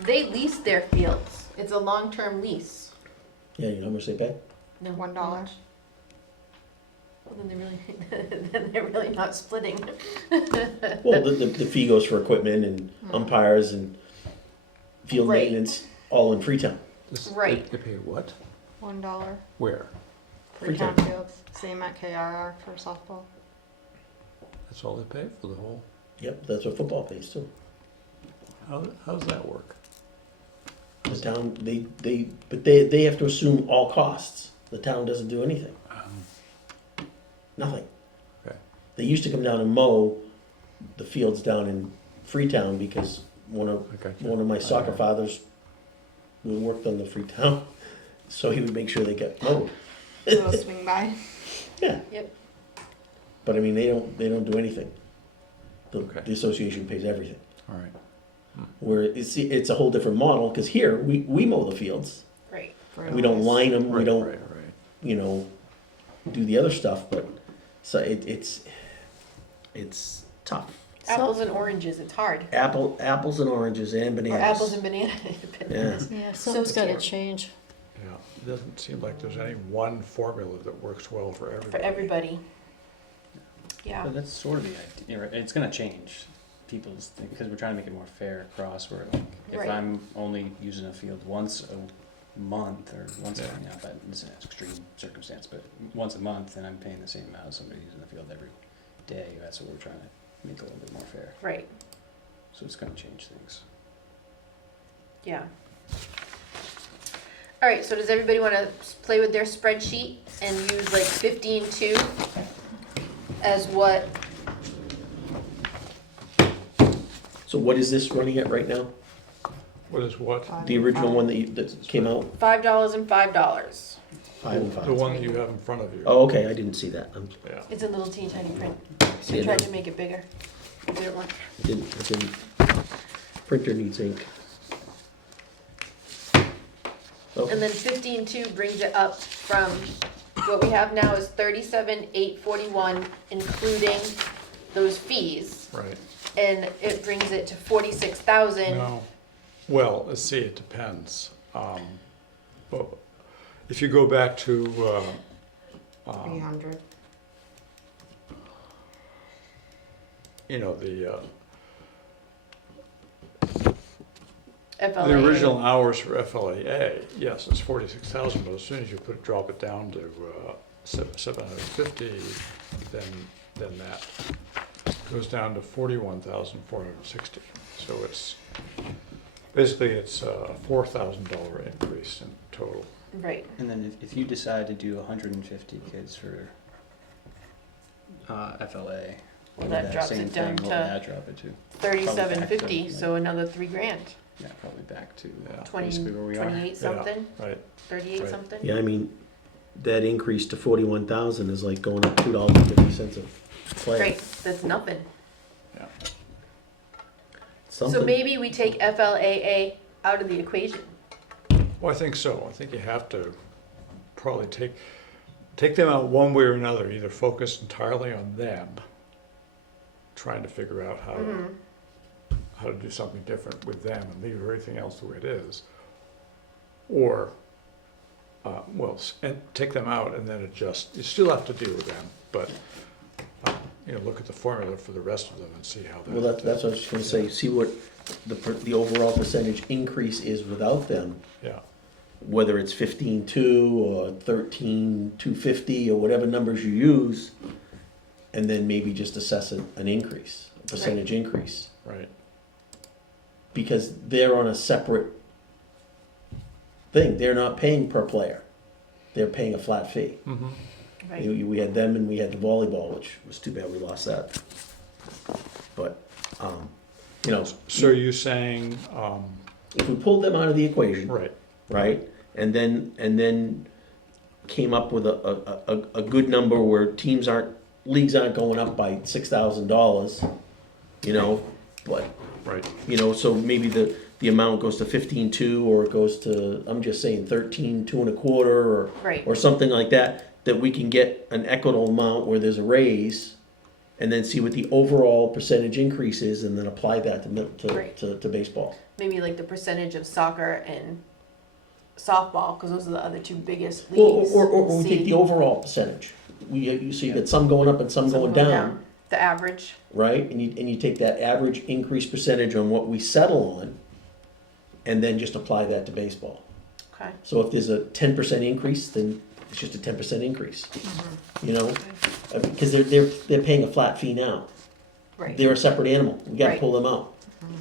they lease their fields. It's a long-term lease. Yeah, you know how much they pay? No, $1. Well, then they're really not splitting. Well, the fee goes for equipment and umpires and field Right. maintenance, all in Freetown. Right. They pay what? $1 Where? Freetown Freetown. fields, same at KRR for softball. That's all they pay for the whole, Yep, that's what football pays too. how's that work? The town, but they have to assume all costs. The town doesn't do anything, nothing. Okay. They used to come down and mow the fields down in Freetown because one of my soccer fathers who worked on the Freetown, so he would make sure they got mowed. Little swing by. Yeah. Yep. But I mean, they don't do anything. Okay. The association pays everything. All right. Where it's a whole different model, because here, we mow the fields. Right. We don't line them, we Right, don't, right. you know, do the other stuff, but, so it's tough. Apples and oranges, it's hard. Apples and oranges and Or bananas. apples and bananas. Yeah. Yeah, something's gotta scary. change. Yeah, it doesn't seem like there's any one formula that works well for everybody. For everybody. Yeah. But that's sort of the idea, right? It's gonna change people's, because we're trying to make it more fair across, where like, if Right. I'm only using a field once a month, or once, Yeah. you know, that is an extreme circumstance, but once a month, then I'm paying the same amount as somebody using the field every day. That's what we're trying to make a little bit more fair. Right. So it's gonna change things. Yeah. All right, so does everybody want to play with their spreadsheet and use like 15.2 as what? So what is this running at right now? What is what? The original one that came out? $5 and $5. 5 and 5. The one that you have in front of you. Oh, okay, I didn't see that. Yeah. It's a little teeny tiny print. See I it tried now? to make it bigger. It didn't work. I didn't. Printer needs ink. Okay. And then 15.2 brings it up from, what we have now is 37,841, including those fees. Right. And it brings it to 46,000. No, well, let's see, it depends. But if you go back to, 300. you know, the FLA. original hours for FLAA, yes, it's 46,000, but as soon as you drop it down to 750, then that goes down to 41,460. So it's basically a $4,000 increase in total. Right. And then if you decide to do 150 kids for FLA, Well, that drops same it down thing, what would to that drop it to? 3750, like- so another $3,000. Yeah, probably back to Yeah. 20, basically where we are. 28 something, Right. 38 Right. something. Yeah, I mean, that increase to 41,000 is like going up $2.50 a player. Great, that's nothing. Yeah. So Something. maybe we take FLAA out of the equation. Well, I think so. I think you have to probably take them out one way or another, either focus entirely on them, trying to figure out how to do something different with them and leave everything else the way it is. Or, and take them out and then adjust. You still have to deal with them, but, look at the formula for the rest of them and see how that. Well, that's what I was just gonna say, see what the overall percentage increase is without them, Yeah, whether it's 15.2 or 13.250 or whatever numbers you use, and then maybe just assess an increase, a percentage increase. right. Because they're on a separate thing, they're not paying per player, they're paying a flat fee. Mm-hmm. Right. We had them and we had the volleyball, which was too bad we lost that. But, So you're saying, if we pulled them out of the equation, right, right? And then came up with a good number where leagues aren't going up by $6,000, but, right, so maybe the amount goes to 15.2 or it goes to, I'm just saying 13.2 and a quarter Right. or something like that we can get an equitable amount where there's a raise and then see what the overall percentage increase is and then apply that Right. to baseball. Maybe like the percentage of soccer and softball, because those are the other two biggest Well, leagues. or we take See the overall percentage. You see that some going up and some going down, the average. right? And you take that average increase percentage on what we settle on, and then just apply that to baseball. Okay. So if there's a 10% increase, then it's just a 10% increase. Because they're paying a flat fee now. Right. They're a separate animal. We got to Right. pull them out.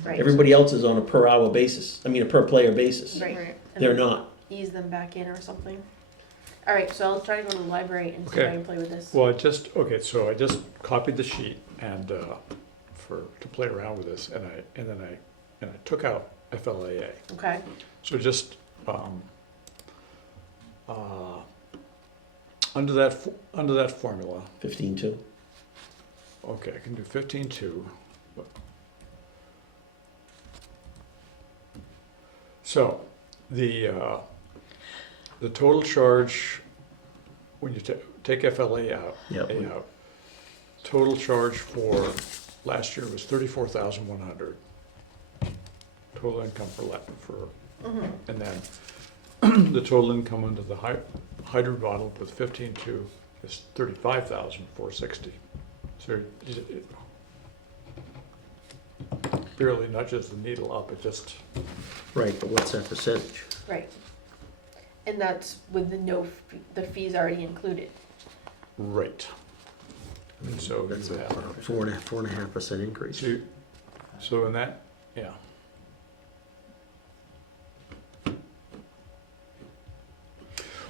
Right. Everybody else is on a per hour basis. I mean, a per player basis. Right. And They're then not. ease them back in or something. All right, so I'll try to go to the library and see if I Okay. can play with this. well, so I just copied the sheet and, to play around with this, and I took out FLAA. Okay. So just, under that formula, 15.2. okay, I can do 15.2. So, the total charge, when you take FLA out, Yep. A out, total charge for last year was 34,100. Total income and then the total income under the hybrid model with 15.2 is 35,460. So it barely nudges the needle up, it just, Right, but what's that percentage? Right. And that's with the fees already included. right. And so That's you a have, 4.5% increase. so in that, yeah.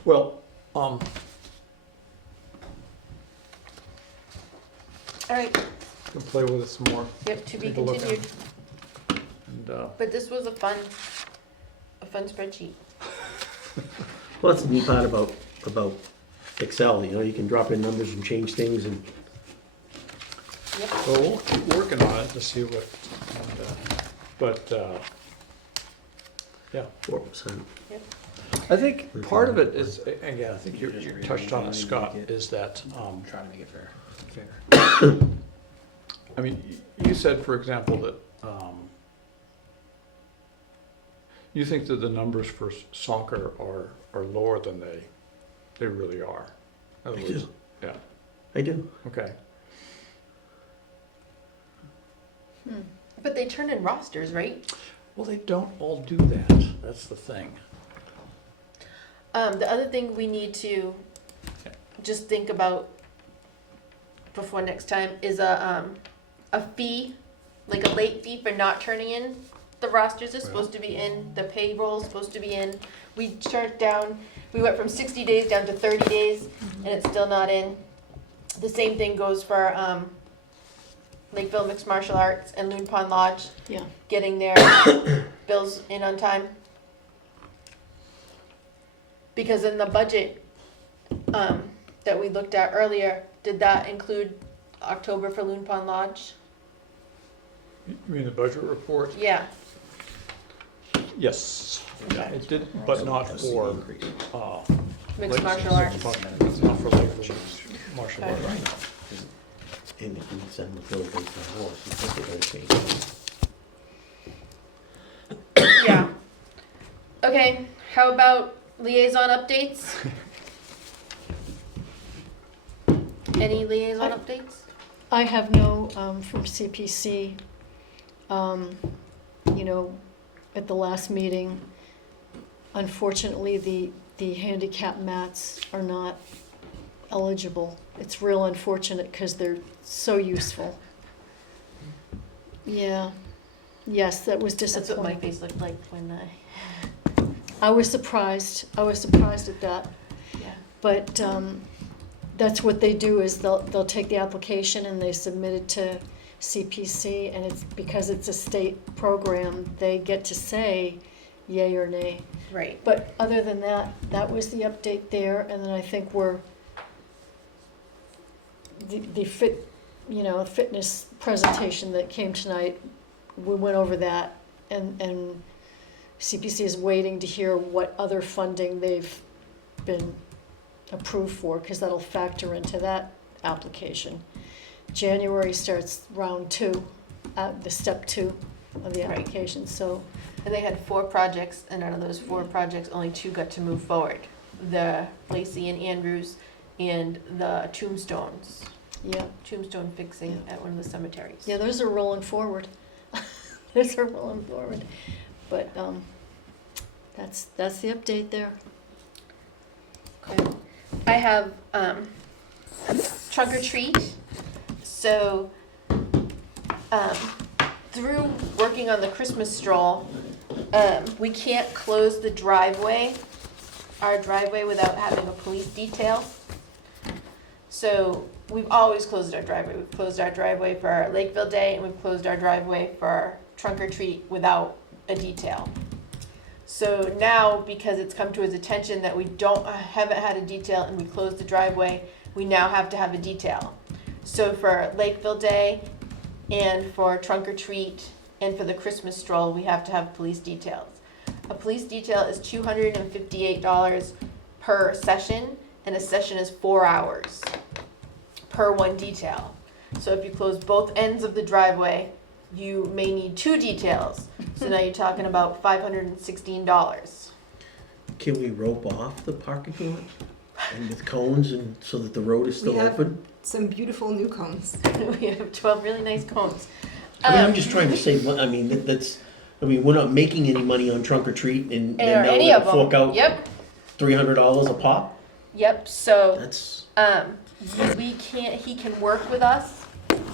Well, All right. we'll play with it some more Yep, to be Take a look at continued. and, But this was a fun spreadsheet. Well, that's the neat part about Excel, you can drop in numbers and change things and, Yep. so we'll keep working on it to see what, yeah. 4%. I think part of it is, again, I think you touched on it, Scott, is that, Trying to make it fair. I mean, you said, for example, that, you think that the numbers for soccer are lower than they really are. In other I do. words, yeah, I do. okay. But they turn in rosters, right? Well, they don't all do that, that's the thing. The other thing we need to just think about before next time is a fee, like a late fee for not turning in the rosters is supposed to be in, the payroll is supposed to be in. We turned down, we went from 60 days down to 30 days, and it's still not in. The same thing goes for Lakeville Mixed Martial Arts and Loon Pond Lodge, Yeah. getting their bills in on time. Because in the budget, that we looked at earlier, did that include October for Loon Pond Lodge? You mean the budget report? Yeah. Yes, Okay. it did, but not for, Increase. Mixed Lake- martial arts. not for Lakeville martial Okay. arts. And if we send the bill based on horse, you think they're gonna change. Yeah. Okay, how about liaison updates? Any liaison updates? I have no, from CPC, you know, at the last meeting, unfortunately, the handicap mats are not eligible. It's real unfortunate because they're so useful. Yeah, yes, that was That's what my disappointing. face looked like when I was surprised at that. yeah. But that's what they do is they'll take the application and they submit it to CPC, and it's because it's a state program, they get to say yay or nay. Right. But other than that, that was the update there, and then I think the fitness presentation that came tonight, we went over that, and CPC is waiting to hear what other funding they've been approved for, because that'll factor into that application. January starts round 2, the step 2 of the Right. application, so, And they had 4 projects, and out of those 4 projects, only 2 got to move forward. The Lacey and Andrews and the tombstones, yeah. tombstone fixing at one of the cemeteries. Yeah, those are rolling forward. Those are rolling forward. But that's the update there. Okay. I have trunk or treat. So through working on the Christmas stroll, we can't close the driveway, our driveway, without having a police detail. So we've always closed our driveway. We've closed our driveway for Lakeville Day, and we've closed our driveway for trunk or treat without a detail. So now, because it's come to his attention that we haven't had a detail and we closed the driveway, we now have to have a detail. So for Lakeville Day and for trunk or treat and for the Christmas stroll, we have to have police details. A police detail is $258 per session, and a session is 4 hours per one detail. So if you close both ends of the driveway, you may need 2 details. So now you're talking about $516. Can we rope off the parking lot and with cones and so that the road is still We have- open? Some beautiful new cones. We have 12 really nice cones. I mean, I'm just trying to save, I mean, we're not making any money on trunk or treat and Or now any we're of gonna them. fork out Yep, $300 a pop? yep. So That's, he can work with us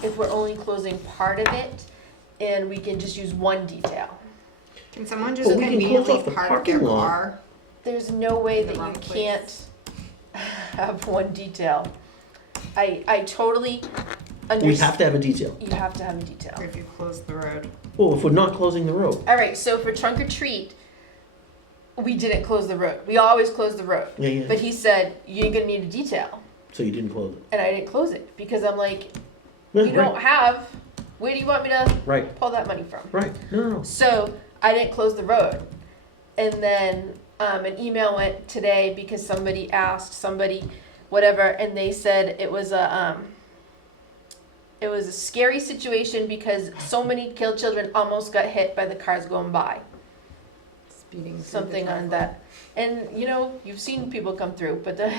if we're only closing part of it, and we can just use one detail. Can someone But just we can close conveniently off the park parking their lot. car? There's no way The that wrong you place. can't have one detail. I totally we understand. have to have a detail. You have to have a detail. If you close the road. Well, if we're not closing the road. All right, so for trunk or treat, we didn't close the road. We always close the road. Yeah, yeah. But he said, you're gonna need a detail. So you didn't close it. And I didn't close it because I'm like, Yeah, you don't have, where do you want me to Right, pull that money from? right. No. So I didn't close the road. And then an email went today because somebody asked whatever, and they said it was a scary situation because so many children almost got hit by the cars going by. Speeding through the Something on driveway. that. And you've seen people come through, but the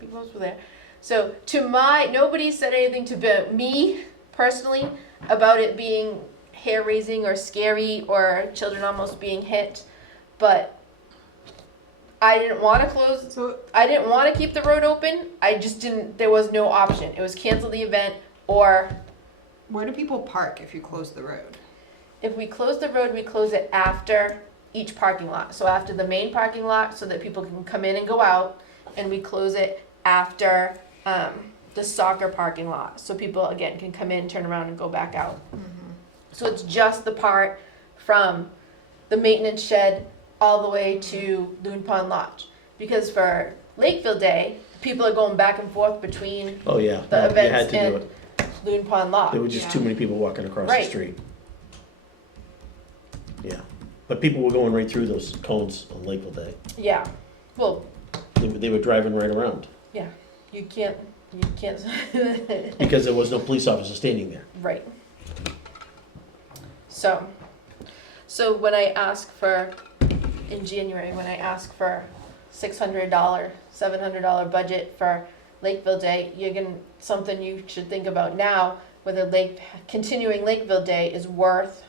people were there. So nobody said anything to me personally about it being hair raising or scary or children almost being hit, but I didn't want to close. So I didn't want to keep the road open. I just didn't. There was no option. It was cancel the event, or where do people park if you close the road? if we close the road, we close it after each parking lot. So after the main parking lot, so that people can come in and go out, and we close it after the soccer parking lot, so people again can come in, turn around, and go back out. So it's just the part from the maintenance shed all the way to Loon Pond Lodge. Because for Lakeville Day, people are going back and forth between Oh, yeah, the no, you had events to do and it. Loon Pond Lodge. There were just too many people walking across the Right. street. Yeah, but people were going right through those cones on Lakeville Day. Yeah, well, They were driving right around you can't, because there was no police officer standing there. right. So when I ask for, in January, when I ask for $600, $700 budget for Lakeville Day, something you should think about now, whether continuing Lakeville Day is worth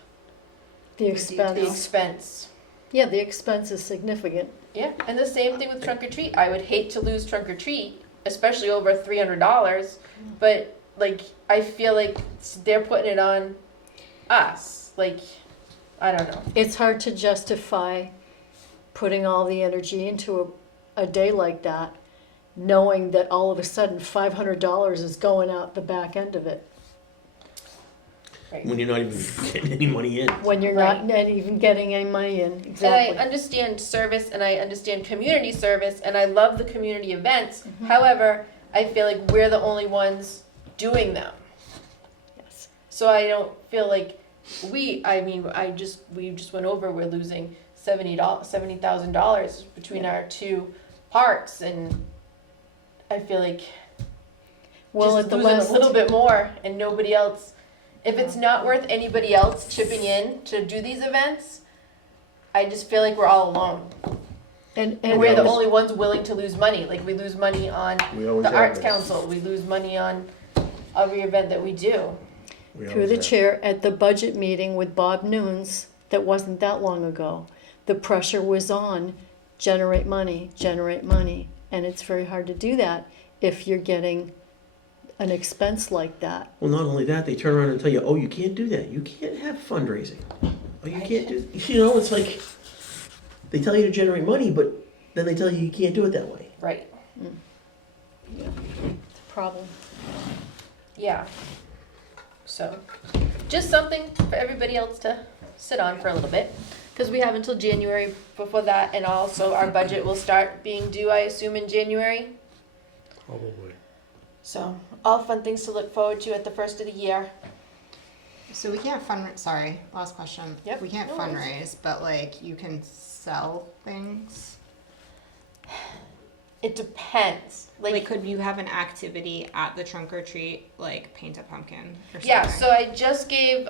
The the expense, expense. yeah, the expense is significant. Yeah, and the same thing with trunk or treat. I would hate to lose trunk or treat, especially over $300. But like, I feel like they're putting it on us. Like, I don't know. It's hard to justify putting all the energy into a day like that, knowing that all of a sudden $500 is going out the back end of it, When you're not even getting any money in. when you're not even getting any money in, And I exactly. understand service and I understand community service and I love the community events. However, I feel like we're the only ones doing them. Yes. So I don't feel like we just went over, we're losing $70,000 between our two parks, and I feel like Well, just at the losing last, a little bit more and nobody else, if it's not worth anybody else chipping in to do these events, I just feel like we're all alone. and And we're the always- only ones willing to lose money. Like, we lose money on We always the have Arts been. Council, we lose money on every event that we do. We through always the have. chair at the budget meeting with Bob Nunes, that wasn't that long ago, the pressure was on, generate money, and it's very hard to do that if you're getting an expense like that. Well, not only that, they turn around and tell you, oh, you can't do that. You can't have fundraising. Oh, you can't do, it's like, they tell you to generate money, but then they tell you you can't do it that way. Right, It's a problem. yeah. So, just something for everybody else to sit on for a little bit. Because we have until January before that, and also our budget will start being due, I assume, in January. Probably. So, all fun things to look forward to at the first of the year. So we can't sorry, last question. Yep, We can't no worries. fundraise, but like you can sell things. It depends. Like, could you have an activity at the trunk or treat, like paint a pumpkin or something? Yeah, so I just gave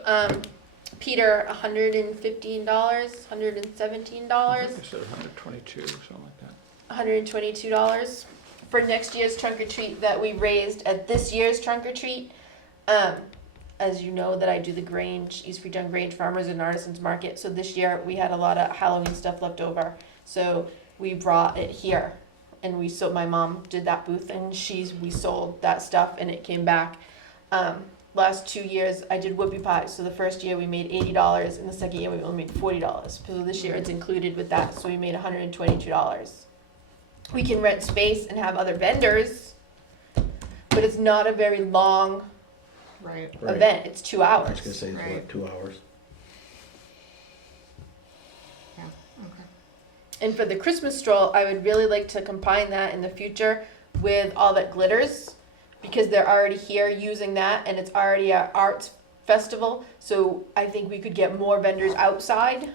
Peter $115, $117, I said 122 or something like that. $122 for next year's trunk or treat that we raised at this year's trunk or treat. As you know, that I do the Grange, East Freetown Grange Farmers and Artisans Market. So this year we had a lot of Halloween stuff left over. So we brought it here, and my mom did that booth, and we sold that stuff, and it came back. Last 2 years I did whoopie pies. So the first year we made $80, and the second year we only made $40. So this year it's included with that, so we made $122. We can rent space and have other vendors, but it's not a very long Right. Right. event. It's 2 I hours. was gonna say, it's Right. what, 2 hours? Yeah. Okay. And for the Christmas stroll, I would really like to combine that in the future with all that glitters, because they're already here using that, and it's already an arts festival. So I think we could get more vendors outside,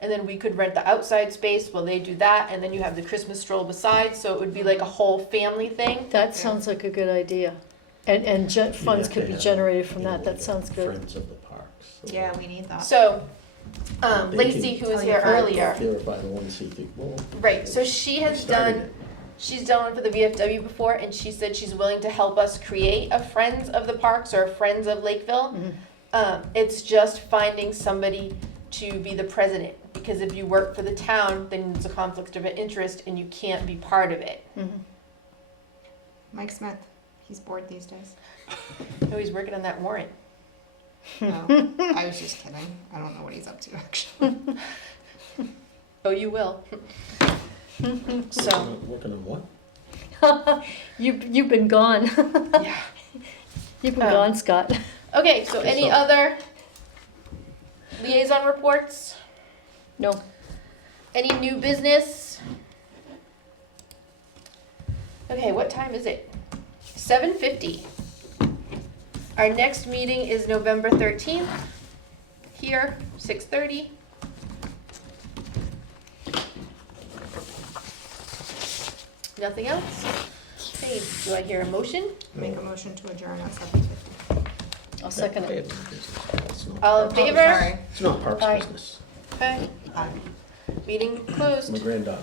and then we could rent the outside space while they do that, and then you have the Christmas stroll beside. So it would be like a whole family thing. That sounds like a good idea. And funds You'd could have be to have, generated from you know, that, that like sounds good. Friends of the parks. So Yeah, we need that. So They Lacey, can- who was Tell you here first. earlier, They're a 501c3. Well, right? So she has started done. it. She's done one for the VFW before, and she said she's willing to help us create a Friends of the Parks or a Friends of Lakeville. It's just finding somebody to be the president, because if you work for the town, then it's a conflict of interest and you can't be part of it. Mike Smith, he's bored these days. Oh, he's working on that warrant. No, I was just kidding. I don't know what he's up to actually. Oh, you will. So, Working on what? You've been gone. yeah. You've been gone, Scott. Okay, so Okay, any so- other liaison reports? No. Any new business? Okay, what time is it? 7:50. Our next meeting is November 13th, here, 6:30. Nothing else? Okay, do I hear a motion? Make a motion to adjourn at 7:50. I'll second They it. have no business. It's not All in Parks- favor? Sorry. It's not Parks Aye. business. Okay, Aye. meeting closed. My granddaughter.